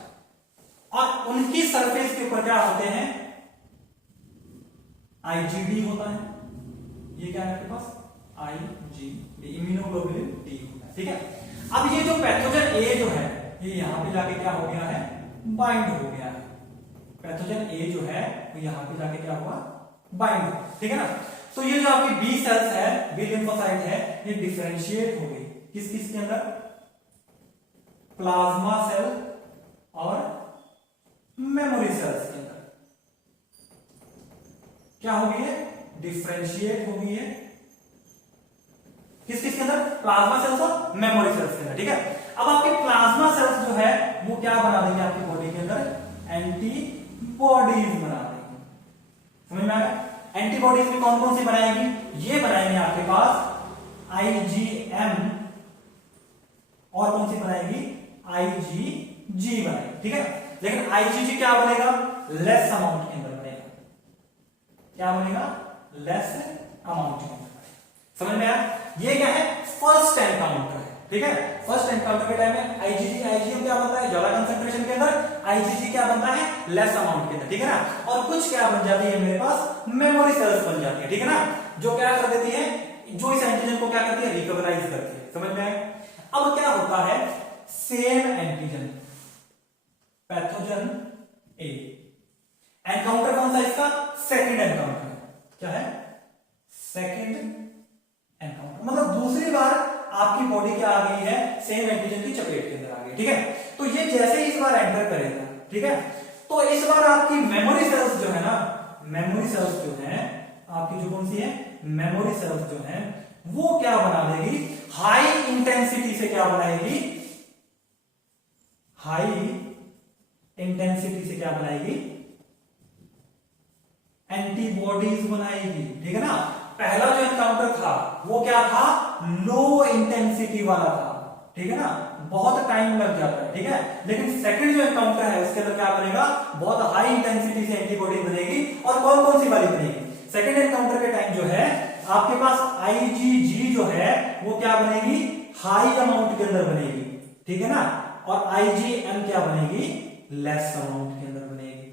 और उनकी सरफेस के ऊपर क्या होते हैं, आईजीडी होता है। ये क्या है आपके पास, आईजीडी, इम्यूनोग्लोबुलिन डी होता है, ठीक है। अब ये जो पैथोजन ए जो है ये यहां पे जाके क्या हो गया है, बाइंड हो गया है। पैथोजन ए जो है वो यहां पे जाके क्या हुआ, बाइंड, ठीक है ना। तो ये जो आपकी बी सेल्स है, बी लिम्फोसाइट है, ये डिफरेंशिएट हो गई किस किस के अंदर, प्लाज्मा सेल और मेमोरी सेल्स के अंदर। क्या हो गई है, डिफरेंशिएट हो गई है किस किस के अंदर, प्लाज्मा सेल्स और मेमोरी सेल्स के अंदर, ठीक है। अब आपके प्लाज्मा सेल्स जो है वो क्या बना देंगे आपकी बॉडी के अंदर, एंटीबॉडीज बना देंगे। समझ में आया? एंटीबॉडीज में कौन कौन सी बनाएंगी, ये बनाएंगे आपके पास आईजीएम, और कौन सी बनाएगी, आईजीजी बनाएगी, ठीक है। लेकिन आईजीजी क्या बनेगा, लेस अमाउंट के अंदर बनेगा। क्या बनेगा, लेस अमाउंट के अंदर। समझ में आया? ये क्या है, फर्स्ट एनकाउंटर है, ठीक है। फर्स्ट एनकाउंटर के टाइम में आईजीजी आईजीएम क्या बनता है, ज्यादा कंसंट्रेशन के अंदर, आईजीजी क्या बनता है, लेस अमाउंट के अंदर, ठीक है ना। और कुछ क्या बन जाती है मेरे पास, मेमोरी सेल्स बन जाती है, ठीक है ना, जो क्या कर देती है, जो इस एंटीजन को क्या करती है, रिकॉग्नाइज करती है। समझ में आया? अब क्या होता है, सेम एंटीजन, पैथोजन ए, एनकाउंटर कौन सा इसका, सेकंड एनकाउंटर, क्या है, सेकंड एनकाउंटर, मतलब दूसरी बार आपकी बॉडी क्या आ गई है, सेम एंटीजन की चपेट के अंदर आ गई, ठीक है। तो ये जैसे ही इस बार एंटर करेगा, ठीक है, तो इस बार आपकी मेमोरी सेल्स जो है ना, मेमोरी सेल्स जो है आपकी, जो कौन सी है, मेमोरी सेल्स जो है, वो क्या बना देगी, हाई इंटेंसिटी से क्या बनाएगी, हाई इंटेंसिटी से क्या बनाएगी, एंटीबॉडीज बनाएगी, ठीक है ना। पहला जो एनकाउंटर था वो क्या था, लो इंटेंसिटी वाला था, ठीक है ना, बहुत टाइम लग जाता है, ठीक है। लेकिन सेकंड जो एनकाउंटर है उसके अंदर क्या बनेगा, बहुत हाई इंटेंसिटी से एंटीबॉडी बनेगी। और कौन कौन सी वाली बनेगी, सेकंड एनकाउंटर के टाइम जो है आपके पास आईजीजी जो है वो क्या बनेगी, हाई अमाउंट के अंदर बनेगी, ठीक है ना। और आईजीएम क्या बनेगी, लेस अमाउंट के अंदर बनेगी।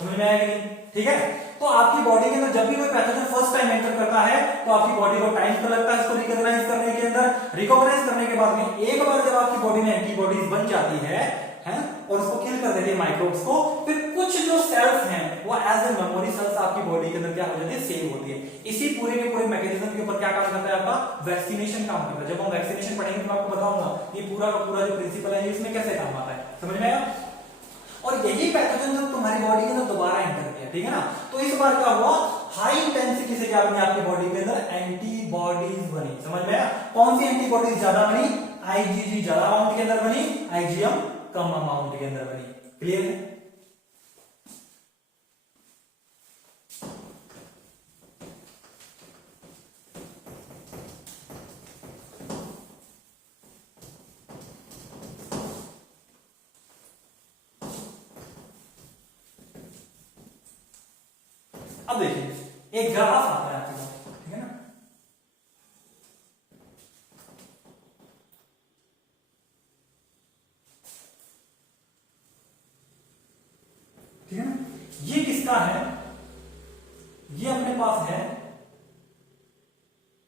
समझ में आएगा नहीं, ठीक है। तो आपकी बॉडी के अंदर जब भी कोई पैथोजन फर्स्ट टाइम एंटर करता है तो आपकी बॉडी को टाइम तो लगता है इसको रिकॉग्नाइज करने के अंदर। रिकॉग्नाइज करने के बाद में एक बार जब आपकी बॉडी में एंटीबॉडीज बन जाती है और उसको किल कर देती है माइक्रोब्स को, फिर कुछ जो सेल्स हैं वो एज ए मेमोरी सेल्स आपकी बॉडी के अंदर क्या हो जाती है, सेव होती है। इसी पूरे के पूरे मैकेनिज्म के ऊपर क्या काम करता है आपका, वैक्सीनेशन काम करता है। जब हम वैक्सीनेशन पढ़ेंगे तो मैं आपको बताऊंगा ये पूरा का पूरा जो प्रिंसिपल है इसमें कैसे काम आता है, समझ में आया। और यही पैथोजन जब तुम्हारी बॉडी के अंदर दोबारा एंटर किया, ठीक है ना, तो इस बार क्या हुआ, हाई इंटेंसिटी से क्या बनी आपकी बॉडी के अंदर, एंटीबॉडीज बनी। समझ में आया? कौन सी एंटीबॉडीज ज्यादा बनी, आईजीजी ज्यादा अमाउंट के अंदर बनी, आईजीएम कम अमाउंट के अंदर बनी। क्लियर है? अब देखिए एक ग्राफ आता है आपके पास, ठीक है ना, ठीक है ना, ये किसका है, ये अपने पास है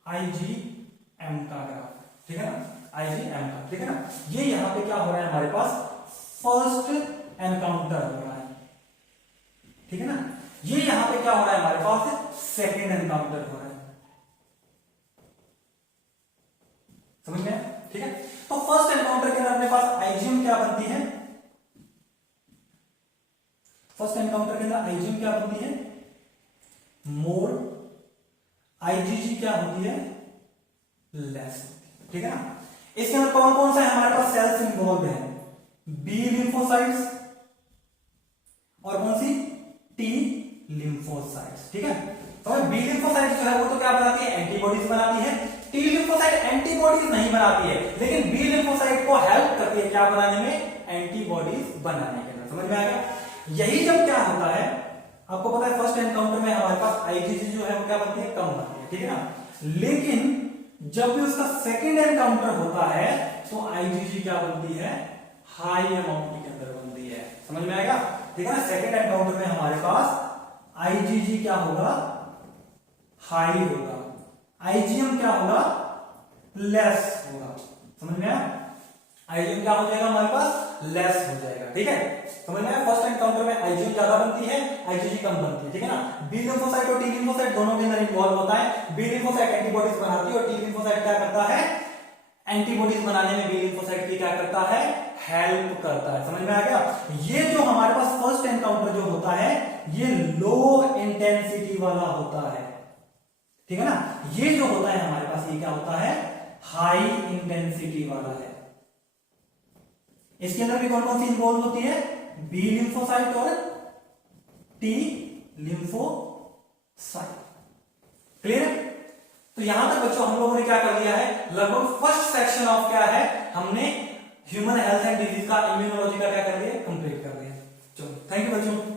आईजीएम का ग्राफ, ठीक है ना, आईजीएम का, ठीक है ना। ये यहां पे क्या हो रहा है हमारे पास, फर्स्ट एनकाउंटर हो रहा है, ठीक है ना। ये यहां पे क्या हो रहा है हमारे पास, सेकंड एनकाउंटर हो रहा है। समझ में? ठीक है। तो फर्स्ट एनकाउंटर के अंदर अपने पास आईजीएम क्या बनती है, फर्स्ट एनकाउंटर के अंदर आईजीएम क्या बनती है, मोर, आईजीजी क्या होती है, लेस, ठीक है ना। इसके अंदर कौन कौन सा है हमारे पास सेल्स इन्वॉल्व है, बी लिम्फोसाइट्स और कौन सी, टी लिम्फोसाइट्स, ठीक है। तो बी लिम्फोसाइट जो है वो तो क्या बनाती है, एंटीबॉडीज बनाती है। टी लिम्फोसाइट एंटीबॉडीज नहीं बनाती है, लेकिन बी लिम्फोसाइट को हेल्प करती है क्या बनाने में, एंटीबॉडीज बनाने के लिए। समझ में आ गया? यही जब क्या होता है, आपको पता है फर्स्ट एनकाउंटर में हमारे पास आईजीजी जो है वो क्या बनती है, कम बनती है, ठीक है ना। लेकिन जब भी उसका सेकंड एनकाउंटर होता है तो आईजीजी क्या बनती है, हाई अमाउंट के अंदर बनती है। समझ में आएगा? ठीक है ना। सेकंड एनकाउंटर में हमारे पास आईजीजी क्या होगा, हाई होगा, आईजीएम क्या होगा, लेस होगा। समझ में आया? आईजीएम क्या हो जाएगा हमारे पास, लेस हो जाएगा, ठीक है। समझ में आया? फर्स्ट एनकाउंटर में आईजीएम ज्यादा बनती है, आईजीजी कम बनती है, ठीक है ना। बी लिम्फोसाइट और टी लिम्फोसाइट दोनों के अंदर इन्वॉल्व होता है। बी लिम्फोसाइट एंटीबॉडीज बनाती है और टी लिम्फोसाइट क्या करता है, एंटीबॉडीज बनाने में बी लिम्फोसाइट की क्या करता है, हेल्प करता है। समझ में आ गया? ये जो हमारे पास फर्स्ट एनकाउंटर जो होता है ये लो इंटेंसिटी वाला होता है, ठीक है ना। ये जो होता है हमारे पास ये क्या होता है, हाई इंटेंसिटी वाला है। इसके अंदर भी कौन कौन सी इन्वॉल्व होती है, बी लिम्फोसाइट और टी लिम्फोसाइट। क्लियर है? तो यहां तक बच्चों हम लोगों ने क्या कर लिया है, लगभग फर्स्ट सेक्शन ऑफ क्या है, हमने ह्यूमन हेल्थ एंड डिजीज का, इम्यूनोलॉजी का क्या कर लिया, कंप्लीट कर लिया। चलो थैंक यू बच्चों।